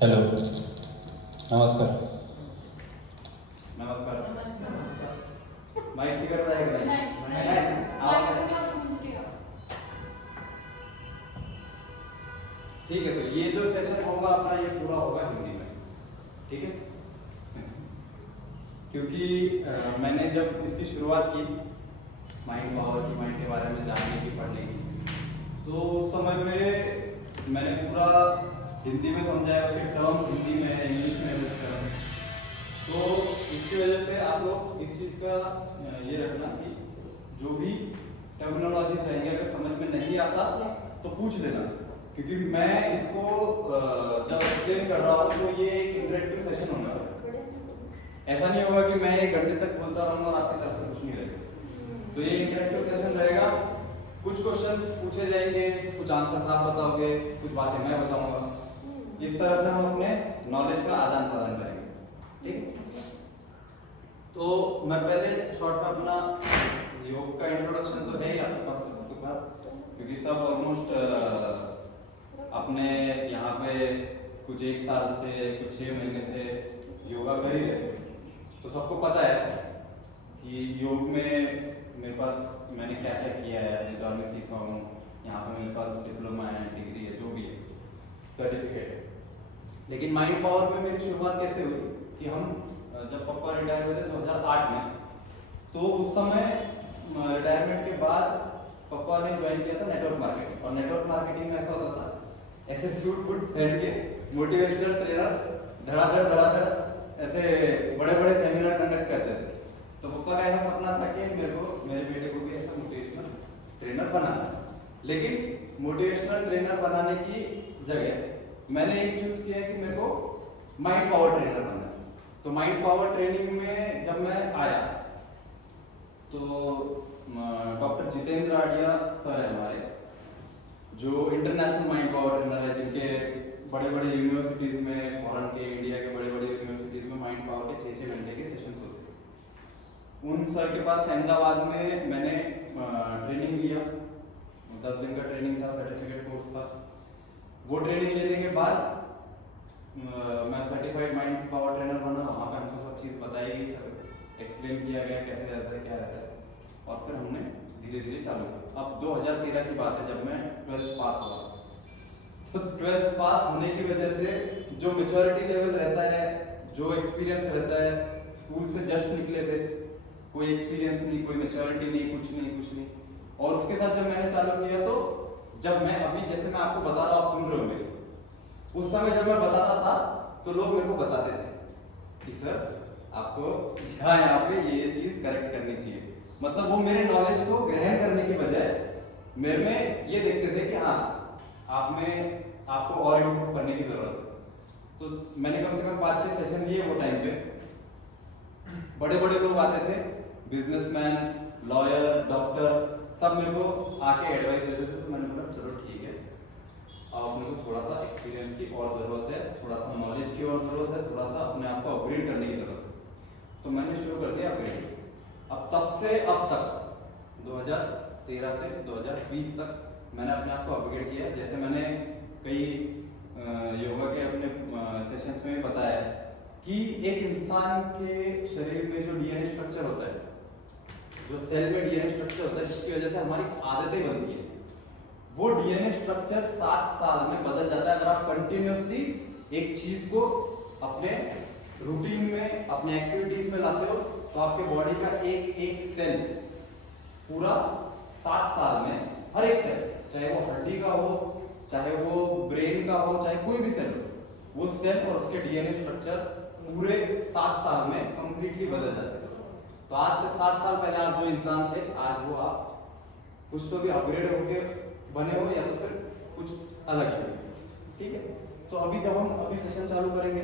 Hello, नमस्कार। नमस्कार। नमस्कार। माइक से कर रहा है कि नहीं? ठीक है, तो ये जो सेशन होगा अपना ये पूरा होगा हिंदी में, ठीक है? क्योंकि मैंने जब इसकी शुरुआत की माइंड पावर की, माइंड के बारे में जानने की, पढ़ने की, तो उस समय में मैंने पूरा हिंदी में समझाया, उसके टर्म्स हिंदी में, इंग्लिश में यूज करा। तो इसकी वजह से आप लोग इस चीज़ का ये रखना कि जो भी टर्मिनोलॉजीज रहेंगे अगर समझ में नहीं आता तो पूछ लेना, क्योंकि मैं इसको जब एक्सप्लेन कर रहा हूँ तो ये एक इंटरेक्टिव सेशन होगा। ऐसा नहीं होगा कि मैं 1 घंटे तक बोलता रहूँगा और आपकी तरफ से कुछ नहीं रहेगा। तो ये इंटरेक्टिव सेशन रहेगा, कुछ क्वेश्चंस पूछे जाएंगे, कुछ आंसर आप बताओगे, कुछ बातें मैं बताऊंगा। इस तरह से हम अपने नॉलेज का आदान प्रदान करेंगे, ठीक? तो मैं पहले शॉर्ट में अपना योग का इंट्रोडक्शन तो है ही आपके पास, क्योंकि सब ऑलमोस्ट अपने यहाँ पे कुछ 1 साल से, कुछ 6 महीने से योगा कर ही रहे, तो सबको पता है कि योग में मेरे पास मैंने क्या क्या किया है, मैं में सीखा हूँ, यहाँ पे मेरे पास डिप्लोमा है, डिग्री है, जो भी है, सर्टिफिकेट है। लेकिन माइंड पावर में मेरी शुरुआत कैसे हुई कि हम जब पापा रिटायर हुए थे 2008 में, तो उस समय रिटायरमेंट के बाद पापा ने ज्वाइन किया था नेटवर्क मार्केटिंग। और नेटवर्क मार्केटिंग में ऐसा होता था, ऐसे सूट बूट पहन के मोटिवेशनल ट्रेनर धड़ाधड़ ऐसे बड़े बड़े सेमिनार कंडक्ट करते थे। तो पापा का ऐसा सपना था कि मेरे बेटे को भी ऐसा मोटिवेशनल ट्रेनर बनाना। लेकिन मोटिवेशनल ट्रेनर बनाने की जगह मैंने एक चूज किया कि मेरे को माइंड पावर ट्रेनर बनना है। तो माइंड पावर ट्रेनिंग में जब मैं आया तो डॉक्टर जितेंद्र आडिया सर है हमारे, जो इंटरनेशनल माइंड पावर ट्रेनर है, जिनके बड़े बड़े यूनिवर्सिटीज में, फॉरेन के, इंडिया के बड़े बड़े यूनिवर्सिटीज में माइंड पावर के 6-6 घंटे के सेशन होते हैं। उन सर के पास अहमदाबाद में मैंने ट्रेनिंग लिया, 10 दिन का ट्रेनिंग था, सर्टिफिकेट कोर्स था। वो ट्रेनिंग लेने के बाद मैं सर्टिफाइड माइंड पावर ट्रेनर बना। वहाँ पर हमको सब चीज़ बताई गई, सब एक्सप्लेन किया गया कैसे रहता है, क्या रहता है, और फिर हमने धीरे धीरे चालू किया। अब 2013 की बात है, जब मैं 12th पास हुआ। तो 12th पास होने की वजह से जो मेच्योरिटी लेवल रहता है, जो एक्सपीरियंस रहता है, स्कूल से जस्ट निकले थे, कोई एक्सपीरियंस नहीं, कोई मेच्योरिटी नहीं, कुछ नहीं। और उसके साथ जब मैंने चालू किया, तो जब मैं अभी जैसे मैं आपको बता रहा हूँ, आप सुन रहे हो मेरे, उस समय जब मैं बताता था तो लोग मेरे को बताते थे कि सर आपको यहाँ पे ये चीज करेक्ट करनी चाहिए। मतलब वो मेरे नॉलेज को ग्रहण करने की बजाय मेरे में ये देखते थे कि हाँ, आप में आपको और इम्प्रूव करने की जरूरत है। तो मैंने कम से कम 5-6 सेशन लिए वो टाइम पे। बड़े बड़े लोग आते थे, बिजनेसमैन, लॉयर, डॉक्टर, सब मेरे को आके एडवाइस देते थे। तो मैंने बोला चलो ठीक है, अब अपने को थोड़ा सा एक्सपीरियंस की और ज़रूरत है, थोड़ा सा नॉलेज की और ज़रूरत है, थोड़ा सा अपने आप को अपग्रेड करने की ज़रूरत है। तो मैंने शुरू कर दिया अपग्रेड। अब तब से अब तक 2013 से 2020 तक मैंने अपने आप को अपग्रेड किया। जैसे मैंने कई योगा के अपने सेशंस में बताया कि एक इंसान के शरीर में जो डीएनए स्ट्रक्चर होता है, जो सेल में डीएनए स्ट्रक्चर होता है, जिसकी वजह से हमारी आदतें बनती है, वो डीएनए स्ट्रक्चर 7 साल में बदल जाता है। अगर आप कंटिन्यूअसली एक चीज को अपने रूटीन में, अपने एक्टिविटीज में लाते हो, तो आपके बॉडी का एक एक सेल पूरा 7 साल में, हर एक सेल, चाहे वो हड्डी का हो, चाहे वो ब्रेन का हो, चाहे कोई भी सेल हो, वो सेल और उसके डीएनए स्ट्रक्चर पूरे 7 साल में कंप्लीटली बदल जाते हैं। तो आज से 7 साल पहले आप जो इंसान थे, आज वो आप कुछ तो भी अपग्रेड होके बने हो, या तो फिर कुछ अलग है, ठीक है? तो अभी जब हम अभी सेशन चालू करेंगे,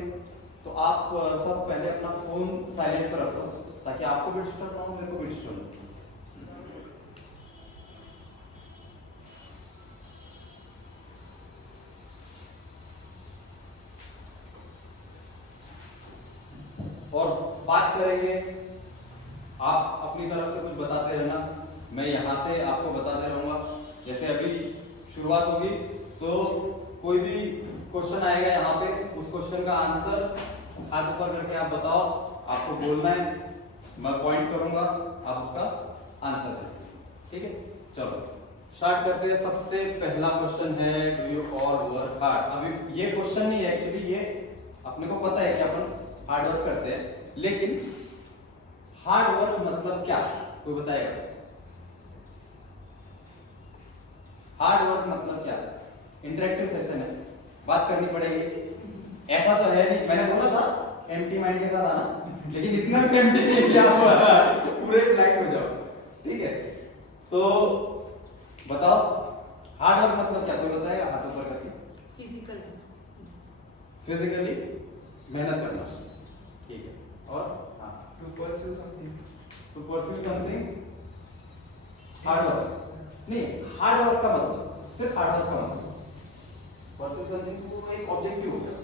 तो आप सब पहले अपना फोन साइलेंट पर रखो, ताकि आपको भी डिस्टर्ब ना हो, मेरे को भी डिस्टर्ब ना हो। और बात करेंगे, आप अपनी तरफ से कुछ बताते रहना, मैं यहाँ से आपको बताते रहूँगा। जैसे अभी शुरुआत होगी, तो कोई भी क्वेश्चन आएगा यहाँ पे, उस क्वेश्चन का आंसर हाथ ऊपर करके आप बताओ, आपको बोलना है, मैं पॉइंट करूंगा, आप उसका आंसर दें, ठीक है। चलो स्टार्ट करते हैं। सबसे पहला क्वेश्चन है, do you all work hard. अभी ये क्वेश्चन नहीं है एक्चुअली, ये अपने को पता है कि अपन हार्ड वर्क करते हैं, लेकिन हार्ड वर्क मतलब क्या, कोई बताएगा? हार्ड वर्क मतलब क्या? इंटरेक्टिव सेशन है, बात करनी पड़ेगी। ऐसा तो है नहीं, मैंने बोला था एम्प्टी माइंड के साथ आना, लेकिन इतना भी एम्प्टी नहीं कि आप पूरे ब्लैंक हो जाओ, ठीक है। तो बताओ हार्ड वर्क मतलब क्या, कोई बताएगा हाथ ऊपर करके? फिजिकली मेहनत करना, ठीक है। और हाँ, to pursue something hard work नहीं, हार्ड वर्क का मतलब सिर्फ हार्ड वर्क का मतलब परस्यू समथिंग को एक ऑब्जेक्टिव हो गया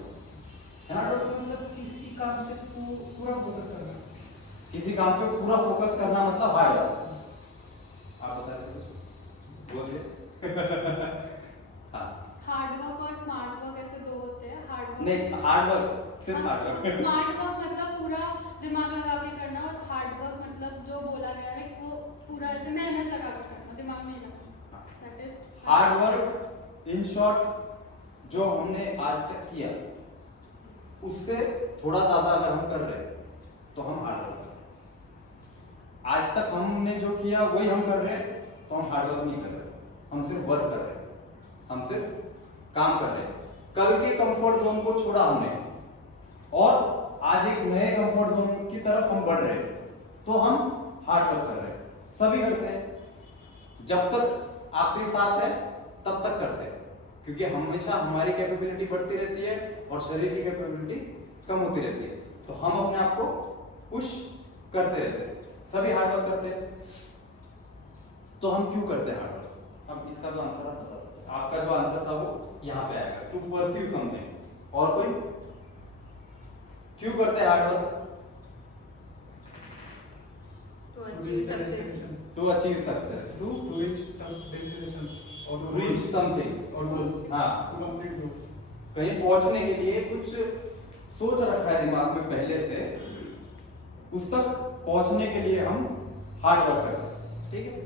है ना। मतलब किसी काम से पूरा फोकस करना, किसी काम पे पूरा फोकस करना मतलब हार्ड वर्क। आप बता रहे थे बोलिए। हाँ हार्ड वर्क और स्मार्ट वर्क ऐसे दो होते हैं। हार्ड वर्क नहीं, हार्ड वर्क सिर्फ हार्ड वर्क। स्मार्ट वर्क मतलब पूरा दिमाग लगा के करना, और हार्ड वर्क मतलब जो बोला गया है वो पूरा ऐसे मेहनत लगा के करना, दिमाग नहीं लगाना, that is hard work. In short जो हमने आज तक किया उससे थोड़ा ज्यादा अगर हम कर रहे हैं तो हम हार्ड वर्क कर रहे हैं। आज तक हमने जो किया वही हम कर रहे हैं तो हम हार्ड वर्क नहीं कर रहे, हम सिर्फ वर्क कर रहे हैं, हम सिर्फ काम कर रहे हैं। कल के कंफर्ट जोन को छोड़ा हमने और आज एक नए कंफर्ट जोन की तरफ हम बढ़ रहे हैं, तो हम हार्ड वर्क कर रहे हैं। सभी करते हैं, जब तक आखिरी सांस है तब तक करते हैं, क्योंकि हमेशा हमारी कैपेबिलिटी बढ़ती रहती है और शरीर की कैपेबिलिटी कम होती रहती है, तो हम अपने आप को पुश करते रहते हैं, सभी हार्ड वर्क करते हैं। तो हम क्यों करते हैं हार्ड वर्क? अब इसका जो आंसर आप बता सकते हैं, आपका जो आंसर था वो यहाँ पे आएगा, टू परस्यू समथिंग। और कोई क्यों करते हैं hard work? To achieve success, to achieve success, to reach some destination or to reach something, or goals, हाँ, to complete goals. कहीं पहुंचने के लिए कुछ सोच रखा है दिमाग में पहले से, उस तक पहुंचने के लिए हम हार्ड वर्क करते हैं, ठीक है।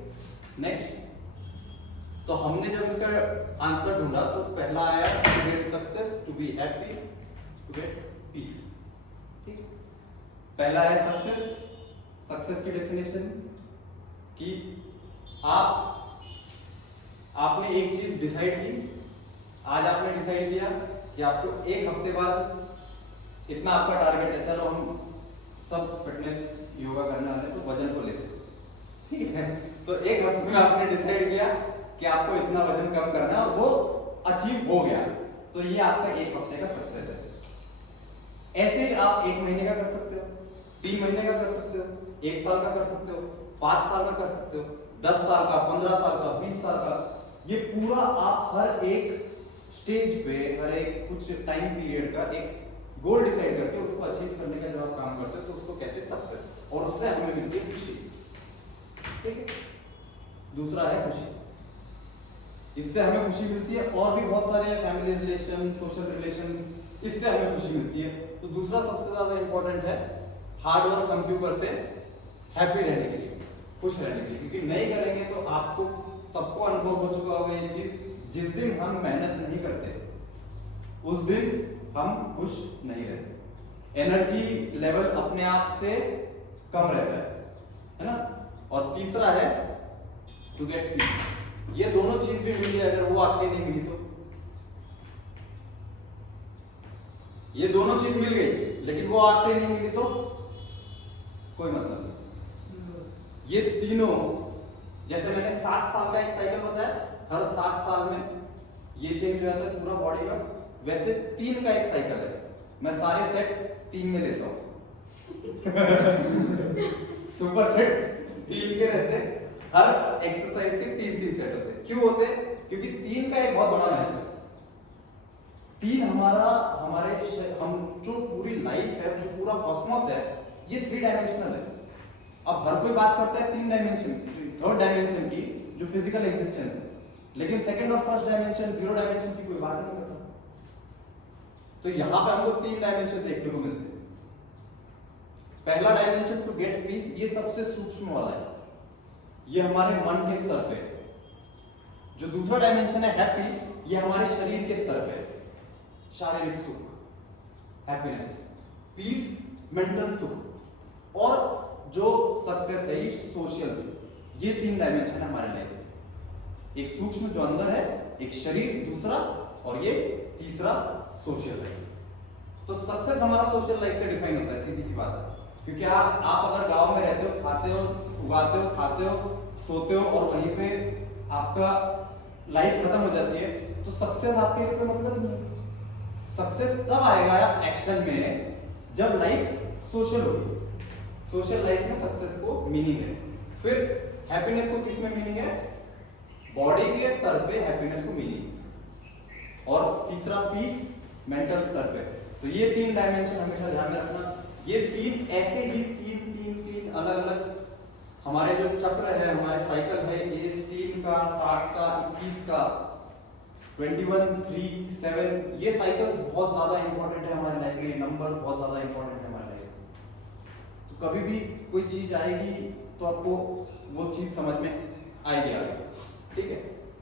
नेक्स्ट, तो हमने जब इसका आंसर ढूंढा तो पहला आया to get success, to be happy, to get peace, ठीक। पहला है सक्सेस। सक्सेस की डेफिनेशन कि आपने एक चीज डिसाइड की, आज आपने डिसाइड किया कि आपको एक हफ्ते बाद इतना आपका टारगेट है, चलो हम सब फिटनेस योगा करने वाले तो वजन को लेते, ठीक है। तो एक हफ्ते में आपने डिसाइड किया कि आपको इतना वजन कम करना है और वो अचीव हो गया, तो ये आपका एक हफ्ते का सक्सेस है। ऐसे ही आप एक महीने का कर सकते हो, 3 महीने का कर सकते हो, 1 साल का कर सकते हो, 5 साल का कर सकते हो, 10 साल का, 15 साल का, 20 साल का। ये पूरा आप हर एक स्टेज पे, हर एक कुछ टाइम पीरियड का एक गोल डिसाइड करके उसको अचीव करने का जब आप काम करते हो तो उसको कहते हैं सक्सेस, और उससे हमें मिलती है खुशी, ठीक है। दूसरा है खुशी, इससे हमें खुशी मिलती है, और भी बहुत सारे फैमिली रिलेशन, सोशल रिलेशन, इससे हमें खुशी मिलती है। तो दूसरा सबसे ज्यादा इंपॉर्टेंट है, हार्ड वर्क हम क्यों करते हैं? हैप्पी रहने के लिए, खुश रहने के लिए, क्योंकि नहीं करेंगे तो आपको सबको अनुभव हो चुका होगा ये चीज, जिस दिन हम मेहनत नहीं करते उस दिन हम खुश नहीं रहते, एनर्जी लेवल अपने आप से कम रहता है ना। और तीसरा है टू गेट पीस। ये दोनों चीज भी मिली, अगर वो आखिरी नहीं मिली तो, ये दोनों चीज मिल गई लेकिन वो आखिरी नहीं मिली तो कोई मतलब नहीं। ये तीनों, जैसे मैंने 7 साल का एक साइकिल बताया, हर 7 साल में ये चेंज हो जाता है पूरा बॉडी का, वैसे 3 का एक साइकिल है, मैं सारे सेट 3 में लेता हूँ। सुपर सेट 3 के रहते, हर एक्सरसाइज के 3 सेट होते। क्यों होते? क्योंकि 3 का एक बहुत बड़ा महत्व है। 3 हम जो पूरी लाइफ है, जो पूरा कॉस्मोस है, ये 3 डायमेंशनल है। अब हर कोई बात करता है 3 डायमेंशन, 3rd डायमेंशन की, जो फिजिकल एग्जिस्टेंस है, लेकिन सेकंड और फर्स्ट डायमेंशन, 0 डायमेंशन की कोई बात नहीं करता। तो यहाँ पे हमको 3 डायमेंशन देखने को मिलते हैं। पहला डायमेंशन टू गेट पीस, ये सबसे सूक्ष्म वाला है, ये हमारे मन के स्तर पे है। जो दूसरा डायमेंशन है हैप्पी, ये हमारे शरीर के स्तर पे है, शारीरिक सुख, हैप्पीनेस, पीस, मेंटल सुख, और जो सक्सेस है ये सोशल सुख। ये 3 डायमेंशन है हमारे लाइफ में, एक सूक्ष्म जो अंदर है, एक शरीर दूसरा, और ये तीसरा सोशल लाइफ। तो सक्सेस हमारा सोशल लाइफ से डिफाइन होता है, सीधी सी बात है। क्योंकि आप अगर गांव में रहते हो, खाते हो, उगाते हो, खाते हो, सोते हो, और वहीं पे आपका लाइफ खत्म हो जाती है, तो सक्सेस आपके लिए कोई मतलब नहीं है। सक्सेस तब आएगा एक्शन में जब लाइफ सोशल होगी। सोशल लाइफ में सक्सेस को मीनिंग है। फिर हैप्पीनेस को किसमें मीनिंग है? बॉडी के स्तर पे हैप्पीनेस को मीनिंग, और तीसरा पीस मेंटल स्तर पे। तो ये 3 डायमेंशन हमेशा ध्यान में रखना। ये 3 ऐसे ही 3 अलग अलग हमारे जो चक्र है, हमारे साइकिल है, ये 3 का, 60 का, 21 का, 21, 3, 7, ये साइकिल्स बहुत ज्यादा इंपॉर्टेंट है हमारे लाइफ के, नंबर बहुत ज्यादा इंपॉर्टेंट है हमारे लाइफ में। तो कभी भी कोई चीज आएगी तो आपको वो चीज समझ में आएगी आगे, ठीक है।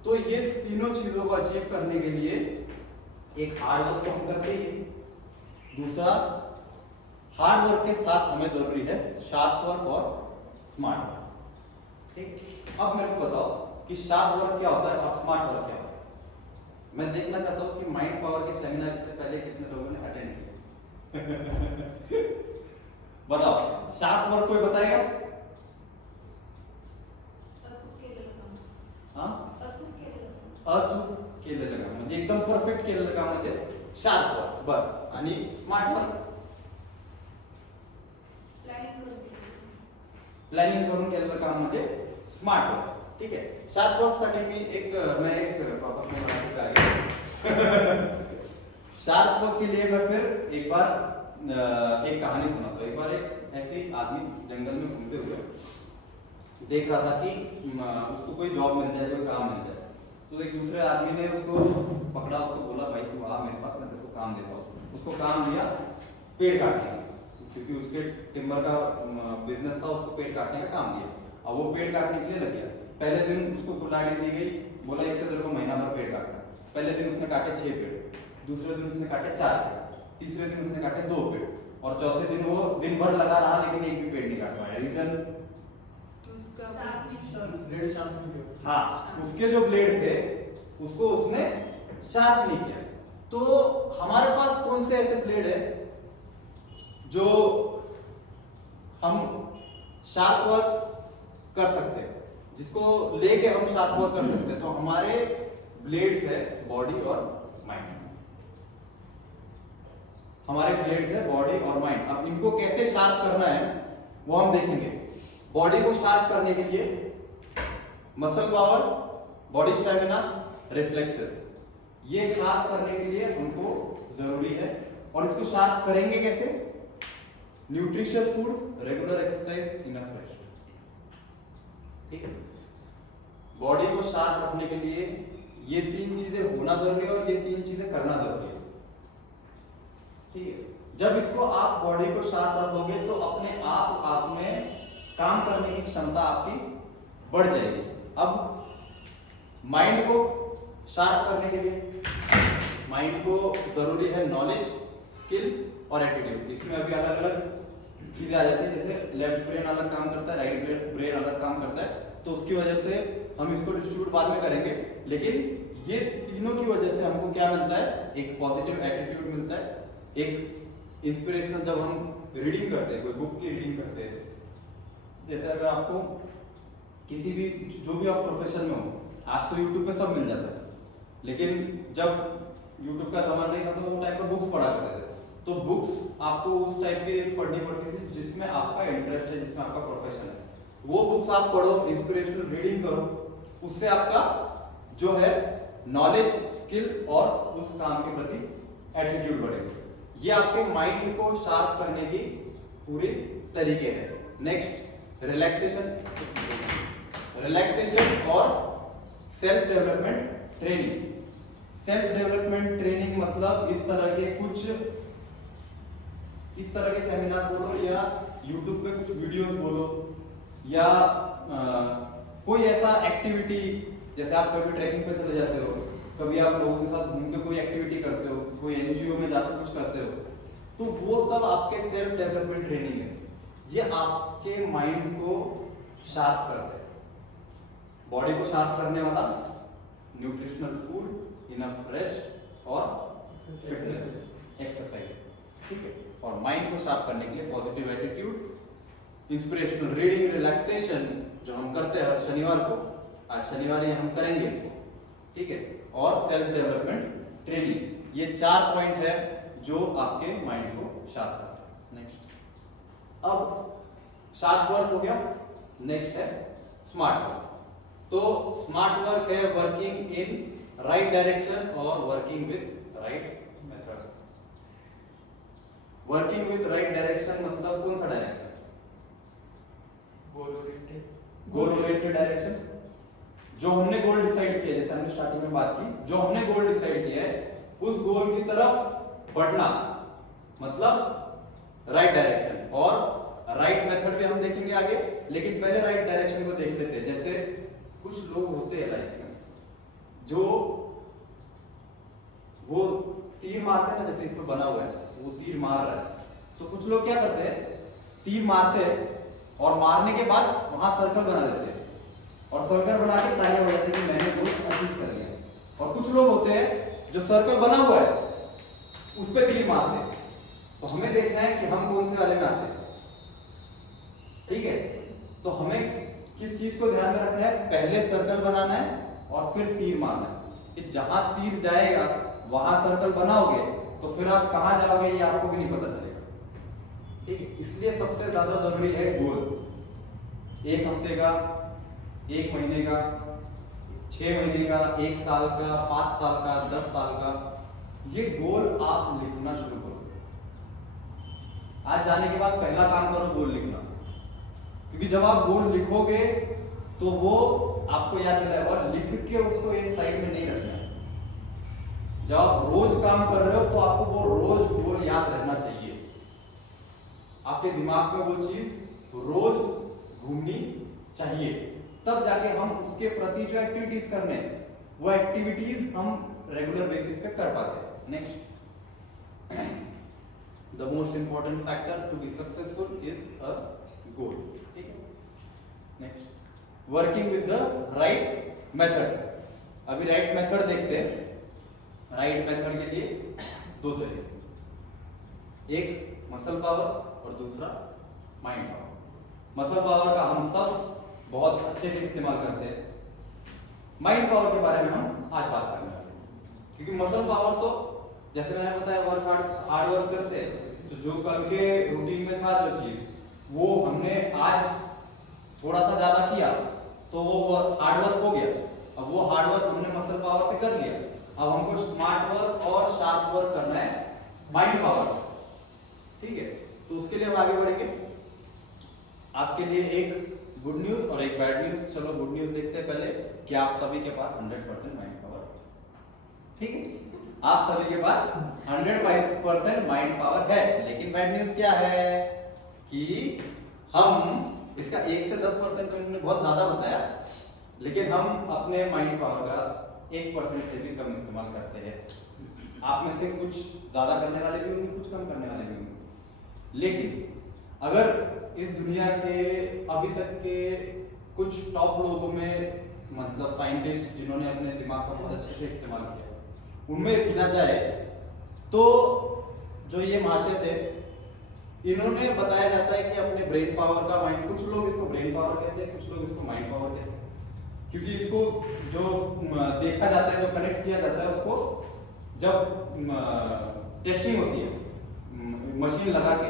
तो ये तीनों चीजों को अचीव करने के लिए एक हार्ड वर्क तो हम करते ही, दूसरा हार्ड वर्क के साथ हमें जरूरी है शार्प वर्क और स्मार्ट वर्क, ठीक। अब मेरे को बताओ कि शार्प वर्क क्या होता है और स्मार्ट वर्क क्या होता है। मैं देखना चाहता हूँ कि माइंड पावर के सेमिनार से पहले कितने लोगों ने अटेंड किया। बताओ शार्प वर्क कोई बताएगा? हाँ, अचूक केलेलं काम, म्हणजे एकदम परफेक्ट केलेलं काम म्हणजे शार्प वर्क। बरं, आणि स्मार्ट वर्क प्लॅनिंग करून केलेलं काम म्हणजे स्मार्ट वर्क, ठीक आहे। शार्प वर्क साठी मैं एक शार्प वर्क के लिए मैं फिर एक बार एक कहानी सुनाता हूँ। एक बार एक ऐसे आदमी जंगल में घूमते हुए देख रहा था कि उसको कोई जॉब मिल जाए, कोई काम मिल जाए। तो एक दूसरे आदमी ने उसको पकड़ा, उसको बोला भाई तू आ मेरे पास, मैं तेरे को काम देता हूँ। उसको काम दिया पेड़ काटने का, क्योंकि उसके टिम्बर का बिजनेस था, उसको पेड़ काटने का काम दिया। अब वो पेड़ काटने के लिए लग गया। पहले दिन उसको कुल्हाड़ी दी गई, बोला इससे तेरे को महीना भर पेड़ काटना। पहले दिन उसने काटे 6 पेड़, दूसरे दिन उसने काटे 4 पेड़, तीसरे दिन उसने काटे 2 पेड़, और चौथे दिन वो दिन भर लगा रहा लेकिन एक भी पेड़ नहीं काट पाया। रीजन ब्लेड शार्प नहीं किया। हाँ, उसके जो ब्लेड थे उसको उसने शार्प नहीं किया। तो हमारे पास कौन से ऐसे ब्लेड है जो हम शार्प वर्क कर सकते हैं, जिसको लेके हम शार्प वर्क कर सकते हैं? तो हमारे ब्लेड्स है बॉडी और माइंड। हमारे ब्लेड्स है बॉडी और माइंड। अब इनको कैसे शार्प करना है वो हम देखेंगे। बॉडी को शार्प करने के लिए muscle power, body stamina, reflexes, ये शार्प करने के लिए हमको जरूरी है। और इसको शार्प करेंगे कैसे? Nutritious food, regular exercise, enough rest, ठीक है। बॉडी को शार्प रखने के लिए ये 3 चीजें होना जरूरी है और ये 3 चीजें करना जरूरी है, ठीक है। जब इसको आप बॉडी को शार्प रखोगे तो अपने आप में काम करने की क्षमता आपकी बढ़ जाएगी। अब माइंड को शार्प करने के लिए माइंड को जरूरी है नॉलेज, स्किल और एटीट्यूड। इसमें अभी अलग अलग चीजें आ जाती है, जैसे लेफ्ट ब्रेन अलग काम करता है, राइट ब्रेन अलग काम करता है। तो उसकी वजह से हम इसको डिस्ट्रीब्यूट बाद में करेंगे, लेकिन ये तीनों की वजह से हमको क्या मिलता है? एक पॉजिटिव एटीट्यूड मिलता है, एक इंस्पिरेशनल। जब हम रीडिंग करते हैं, कोई बुक की रीडिंग करते हैं, जैसे अगर आपको किसी भी जो भी आप प्रोफेशन में हो, आज तो यूट्यूब पे सब मिल जाता है, लेकिन जब यूट्यूब का जमाना नहीं था तो वो टाइप का बुक्स पढ़ा करते थे। तो बुक्स आपको उस टाइप के पढ़नी पड़ती थी जिसमें आपका इंटरेस्ट है, जिसमें आपका प्रोफेशन है। वो बुक्स आप पढ़ो, इंस्पिरेशनल रीडिंग करो, उससे आपका जो है नॉलेज, स्किल और उस काम के प्रति एटीट्यूड बढ़ेगा। ये आपके माइंड को शार्प करने की पूरे तरीके हैं। नेक्स्ट रिलैक्सेशन और self development training. Self development training मतलब इस तरह के सेमिनार बोलो या यूट्यूब पे कुछ वीडियोस बोलो या कोई ऐसा एक्टिविटी, जैसे आप कभी ट्रैकिंग पे चले जाते हो, कभी आप लोगों के साथ घूम के कोई एक्टिविटी करते हो, कोई एनजीओ में जाकर कुछ करते हो, तो वो सब आपके सेल्फ डेवलपमेंट ट्रेनिंग है। ये आपके माइंड को शार्प करते हैं, बॉडी को शार्प करने वाला न्यूट्रिशनल फूड, इनफ रेस्ट और फिटनेस एक्सरसाइज, ठीक है। और माइंड को शार्प करने के लिए positive attitude, inspirational reading, relaxation जो हम करते हैं हर शनिवार को, आज शनिवार ये हम करेंगे इसको, ठीक है। और सेल्फ डेवलपमेंट ट्रेनिंग, ये 4 पॉइंट है जो आपके माइंड को शार्प करता है। नेक्स्ट, अब शार्प वर्क हो गया, नेक्स्ट है स्मार्ट वर्क। तो स्मार्ट वर्क है वर्किंग इन राइट डायरेक्शन और working with right method. Working with right direction मतलब कौन सा डायरेक्शन? Goal oriented direction. जो हमने गोल डिसाइड किया, जैसे हमने स्टार्टिंग में बात की, जो हमने गोल डिसाइड किया है उस गोल की तरफ बढ़ना मतलब राइट डायरेक्शन। और राइट मेथड भी हम देखेंगे आगे, लेकिन पहले राइट डायरेक्शन को देख लेते हैं। जैसे कुछ लोग होते हैं लाइफ में जो वो तीर मारते हैं ना, जैसे इसमें बना हुआ है वो तीर मार रहा है, तो कुछ लोग क्या करते हैं, तीर मारते हैं और मारने के बाद वहां सर्कल बना देते हैं और सर्कल बना के तालियां बजाते हैं कि मैंने गोल अचीव कर लिया। और कुछ लोग होते हैं जो सर्कल बना हुआ है उस पर तीर मारते हैं। तो हमें देखना है कि हम कौन से वाले में आते हैं, ठीक है। तो हमें किस चीज को ध्यान में रखना है, पहले सर्कल बनाना है और फिर तीर मारना है। कि जहां तीर जाएगा वहां सर्कल बनाओगे तो फिर आप कहां जाओगे ये आपको भी नहीं पता चलेगा, ठीक है। इसलिए सबसे ज्यादा जरूरी है गोल। 1 हफ्ते का, 1 महीने का, 6 महीने का, 1 साल का, 5 साल का, 10 साल का, ये गोल आप लिखना शुरू करो। आज जाने के बाद पहला काम करो गोल लिखना, क्योंकि जब आप गोल लिखोगे तो वो आपको याद दिलाएगा। और लिख के उसको एक साइड में नहीं रखना है। जब आप रोज काम कर रहे हो तो आपको वो रोज गोल याद रहना चाहिए। आपके दिमाग में वो चीज रोज घूमनी चाहिए, तब जाके हम उसके प्रति जो एक्टिविटीज करने हैं वो एक्टिविटीज हम रेगुलर बेसिस पे कर पाते हैं। Next, the most important factor to be successful is a goal, ठीक है। Next, working with the right method. अभी राइट मेथड देखते हैं। राइट मेथड के लिए 2 तरीके, एक मसल पावर और दूसरा माइंड पावर। मसल पावर का हम सब बहुत अच्छे से इस्तेमाल करते हैं। माइंड पावर के बारे में हम आज बात करने वाले हैं, क्योंकि मसल पावर तो जैसे मैंने बताया हार्ड वर्क करते हैं, तो जो कल के रूटीन में था जो चीज वो हमने आज थोड़ा सा ज्यादा किया तो वो हार्ड वर्क हो गया। अब वो हार्ड वर्क हमने मसल पावर से कर लिया। अब हमको स्मार्ट वर्क और शार्प वर्क करना है माइंड पावर, ठीक है। तो उसके लिए हम आगे बढ़ेंगे। आपके लिए एक गुड न्यूज और एक बैड न्यूज। चलो गुड न्यूज देखते हैं पहले कि आप सभी के पास 100% माइंड पावर, ठीक है। आप सभी के पास 100% माइंड पावर है। लेकिन बैड न्यूज क्या है कि हम इसका 1 से 10% तो इन्होंने बहुत ज्यादा बताया, लेकिन हम अपने माइंड पावर का 1% से भी कम इस्तेमाल करते हैं। आप में से कुछ ज्यादा करने वाले भी होंगे, कुछ कम करने वाले भी होंगे। लेकिन अगर इस दुनिया के अभी तक के कुछ टॉप लोगों में, मतलब साइंटिस्ट जिन्होंने अपने दिमाग का बहुत अच्छे से इस्तेमाल किया, उनमें गिना जाए तो जो ये महाशय थे, इन्होंने बताया जाता है कि अपने ब्रेन पावर का माइंड, कुछ लोग इसको ब्रेन पावर कहते हैं, कुछ लोग इसको माइंड पावर कहते हैं, क्योंकि इसको जो देखा जाता है, जो कनेक्ट किया जाता है, उसको जब टेस्टिंग होती है मशीन लगा के,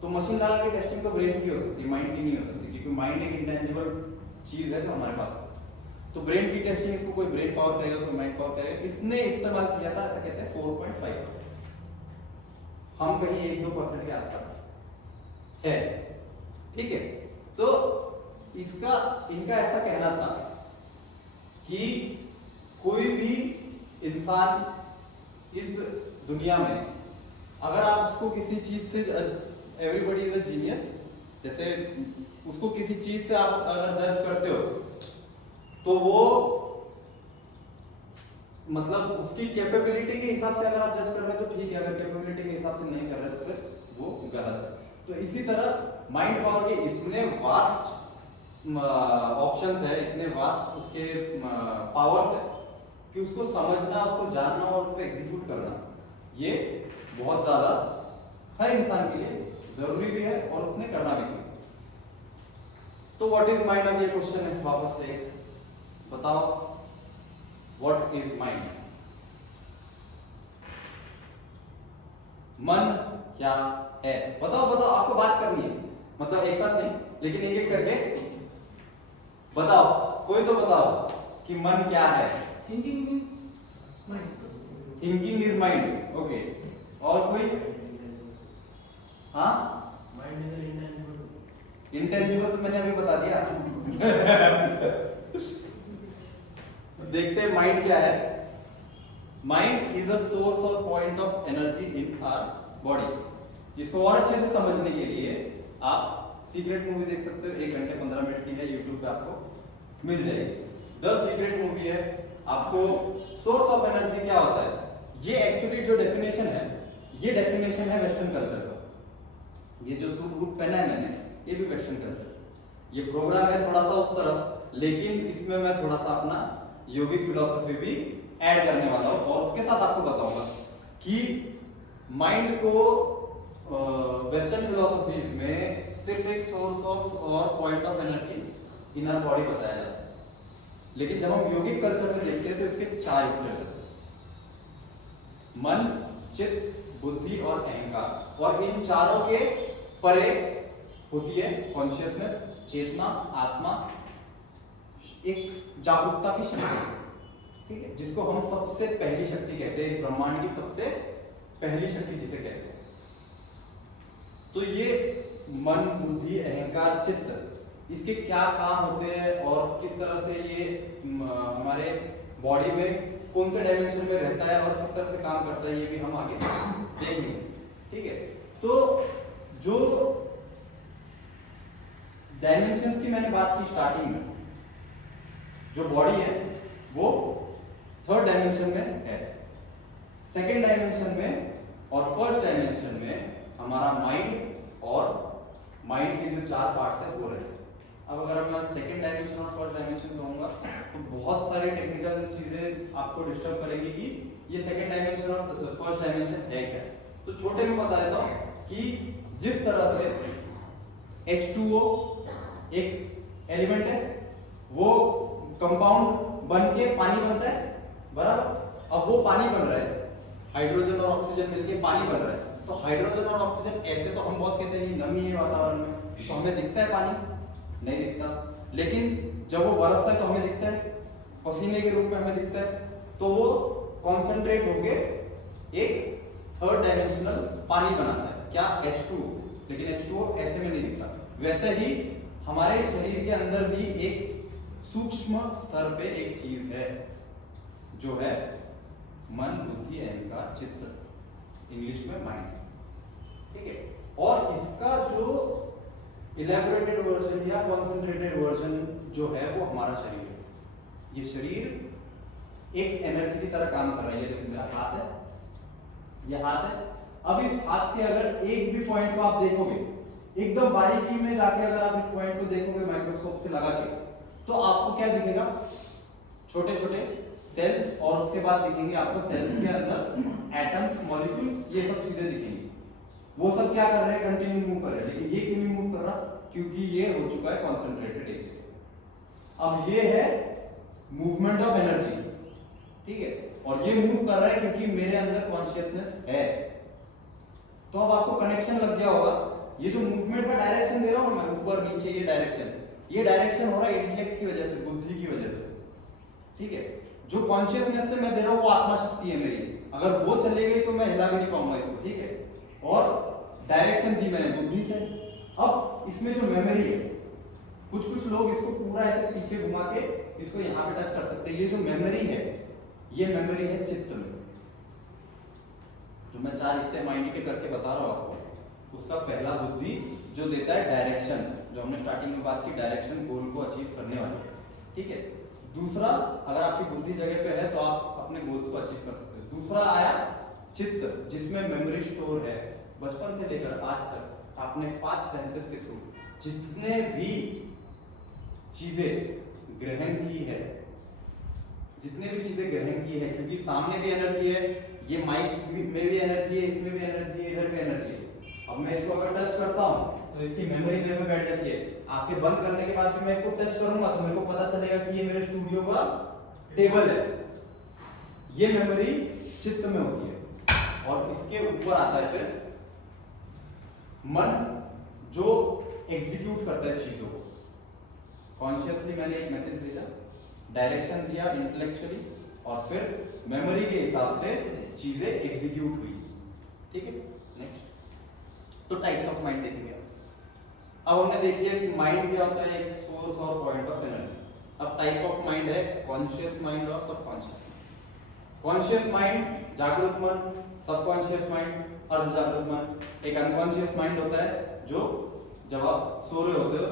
तो मशीन लगा के टेस्टिंग तो ब्रेन की हो सकती है, माइंड की नहीं हो सकती, क्योंकि माइंड एक इंटेंजिबल चीज है जो हमारे पास। तो ब्रेन की टेस्टिंग, इसको कोई ब्रेन पावर करेगा, कोई माइंड पावर करेगा। इसने इस्तेमाल किया था, ऐसा कहते हैं 4.5%। हम कहीं 1-2% के आसपास है, ठीक है। तो इनका ऐसा कहना था कि कोई भी इंसान इस दुनिया में अगर आप उसको किसी चीज से एवरीबॉडी इज अ जीनियस, जैसे उसको किसी चीज से आप अगर जज करते हो तो वो मतलब उसकी कैपेबिलिटी के हिसाब से अगर आप जज कर रहे हो तो ठीक है, अगर कैपेबिलिटी के हिसाब से नहीं कर रहे तो फिर वो गलत है। तो इसी तरह माइंड पावर के इतने वास्ट ऑप्शंस है, इतने वास्ट उसके पावर्स है कि उसको समझना, उसको जानना और उसको एग्जीक्यूट करना ये बहुत ज्यादा हर इंसान के लिए जरूरी भी है और उसने करना भी चाहिए। तो व्हाट इज माइंड, अब ये क्वेश्चन है वापस से बताओ, व्हाट इज माइंड? मन क्या है? बताओ बताओ, आपको बात करनी है, मतलब एक साथ नहीं लेकिन एक एक करके बताओ, कोई तो बताओ कि मन क्या है। Thinking means mind. Thinking is mind, okay. और कोई? हाँ, Mind is an intangible. Intangible तो मैंने अभी बता दिया। देखते हैं माइंड क्या है। माइंड इज अ सोर्स और point of energy in our body. इसको और अच्छे से समझने के लिए आप सीक्रेट मूवी देख सकते हो, 1 घंटे 15 मिनट की है, यूट्यूब पे आपको मिल जाएगी। द सीक्रेट मूवी है। आपको सोर्स ऑफ एनर्जी क्या होता है, ये एक्चुअली जो डेफिनेशन है, ये डेफिनेशन है वेस्टर्न कल्चर का। ये जो रूप पहना है मैंने, ये भी वेस्टर्न कल्चर। ये प्रोग्राम है थोड़ा सा उस तरफ, लेकिन इसमें मैं थोड़ा सा अपना योगिक फिलॉसफी भी ऐड करने वाला हूं और उसके साथ आपको बताऊंगा कि माइंड को वेस्टर्न फिलॉसफीज में सिर्फ एक सोर्स ऑफ और point of energy in our body बताया जाता है, लेकिन जब हम योगिक कल्चर में देखते हैं तो इसके 4 हिस्से होते हैं, मन, चित्त, बुद्धि और अहंकार। और इन चारों के परे होती है कॉन्शियसनेस, चेतना, आत्मा, एक जागरूकता की शक्ति, ठीक है, जिसको हम सबसे पहली शक्ति कहते हैं, इस ब्रह्मांड की सबसे पहली शक्ति जिसे कहते हैं। तो ये मन, बुद्धि, अहंकार, चित्त, इसके क्या काम होते हैं और किस तरह से ये हमारे बॉडी में कौन से डायमेंशन में रहता है और किस तरह से काम करता है, ये भी हम आगे देखेंगे, ठीक है। तो जो डायमेंशंस की मैंने बात की स्टार्टिंग में, जो बॉडी है वो 3rd डायमेंशन में है, 2nd डायमेंशन में और 1st डायमेंशन में हमारा माइंड और माइंड के जो 4 पार्ट्स है वो रहते हैं। अब अगर मैं 2nd डायमेंशन और 1st डायमेंशन कहूंगा तो बहुत सारी टेक्निकल चीजें आपको डिस्टर्ब करेंगी कि ये 2nd डायमेंशन और 1st डायमेंशन है क्या। तो छोटे में बता देता हूं कि जिस तरह से H2O एक एलिमेंट है, वो कंपाउंड बन के पानी बनता है, बराबर। अब वो पानी बन रहा है, हाइड्रोजन और ऑक्सीजन मिलके पानी बन रहा है। तो हाइड्रोजन और ऑक्सीजन ऐसे तो हम बहुत कहते हैं नमी है वातावरण में, तो हमें दिखता है पानी नहीं दिखता, लेकिन जब वो बरसता है तो हमें दिखता है, पसीने के रूप में हमें दिखता है। तो वो कॉन्सेंट्रेट होके एक 3rd डायमेंशनल पानी बनाता है, क्या, H2O। लेकिन H2O ऐसे में नहीं दिखता। वैसे ही हमारे शरीर के अंदर भी एक सूक्ष्म स्तर पे एक चीज है जो है मन, बुद्धि, अहंकार, चित्त, इंग्लिश में माइंड, ठीक है। और इसका जो इलैबोरेटेड वर्जन या कॉन्सेंट्रेटेड वर्जन जो है वो हमारा शरीर है। ये शरीर एक एनर्जी की तरह काम कर रहा है। ये देखो मेरा हाथ है, ये हाथ है। अब इस हाथ के अगर एक भी पॉइंट को आप देखोगे, एकदम बारीकी में जाके अगर आप इस पॉइंट को देखोगे माइक्रोस्कोप से लगा के, तो आपको क्या दिखेगा, छोटे छोटे सेल्स, और उसके बाद दिखेंगे आपको सेल्स के अंदर एटम्स, मॉलिक्यूल्स, ये सब चीजें दिखेंगी। वो सब क्या कर रहे हैं, कंटिन्यू मूव कर रहे हैं। लेकिन ये क्यों नहीं मूव कर रहा, क्योंकि ये हो चुका है कॉन्सेंट्रेटेड एक। अब ये है मूवमेंट ऑफ एनर्जी, ठीक है, और ये मूव कर रहा है क्योंकि मेरे अंदर कॉन्शियसनेस है। तो अब आपको कनेक्शन लग गया होगा, ये जो मूवमेंट का डायरेक्शन दे रहा हूं मैं, ऊपर नीचे, ये डायरेक्शन हो रहा है इंटेलेक्ट की वजह से, बुद्धि की वजह से, ठीक है। जो कॉन्शियसनेस से मैं दे रहा हूं वो आत्मा शक्ति है मेरी, अगर वो चली गई तो मैं हिला भी नहीं पाऊंगा इसको, ठीक है। और डायरेक्शन दी मैंने बुद्धि से। अब इसमें जो मेमोरी है, कुछ लोग इसको पूरा ऐसे पीछे घुमा के इसको यहाँ पे टच कर सकते हैं। ये जो मेमोरी है, ये मेमोरी है चित्त में। जो मैं 4 हिस्से माइंड के करके बता रहा हूँ आपको, उसका पहला बुद्धि जो देता है डायरेक्शन, जो हमने स्टार्टिंग में बात की, डायरेक्शन गोल को अचीव करने वाली, ठीक है। दूसरा, अगर आपकी बुद्धि जगह पे है तो आप अपने गोल को अचीव कर सकते हो। दूसरा आया चित्त, जिसमें मेमोरी स्टोर है। बचपन से लेकर आज तक आपने 5 सेंसेस के थ्रू जितने भी चीजें ग्रहण की है, जितने भी चीजें ग्रहण की है, क्योंकि सामने भी एनर्जी है, ये माइक में भी एनर्जी है, इसमें भी एनर्जी है, इधर भी एनर्जी है। अब मैं इसको अगर टच करता हूँ तो इसकी मेमोरी मेरे में बैठ जाती है। आंखें बंद करने के बाद भी मैं इसको टच करूंगा तो मेरे को पता चलेगा कि ये मेरे स्टूडियो का टेबल है। ये मेमोरी चित्त में होती है। और इसके ऊपर आता है फिर मन, जो एग्जीक्यूट करता है चीजों को। कॉन्शियसली मैंने एक मैसेज भेजा, डायरेक्शन दिया इंटेलेक्चुअली, और फिर मेमोरी के हिसाब से चीजें एग्जीक्यूट हुई, ठीक है। नेक्स्ट, तो टाइप्स ऑफ माइंड देखेंगे। अब हमने देख लिया कि माइंड क्या होता है, एक सोर्स और पॉइंट ऑफ एनर्जी। अब टाइप ऑफ माइंड है कॉन्शियस माइंड और सबकॉन्शियस। कॉन्शियस माइंड जागृत मन, सबकॉन्शियस माइंड अर्ध जागृत मन। एक अनकॉन्शियस माइंड होता है जो जब आप सो रहे होते हो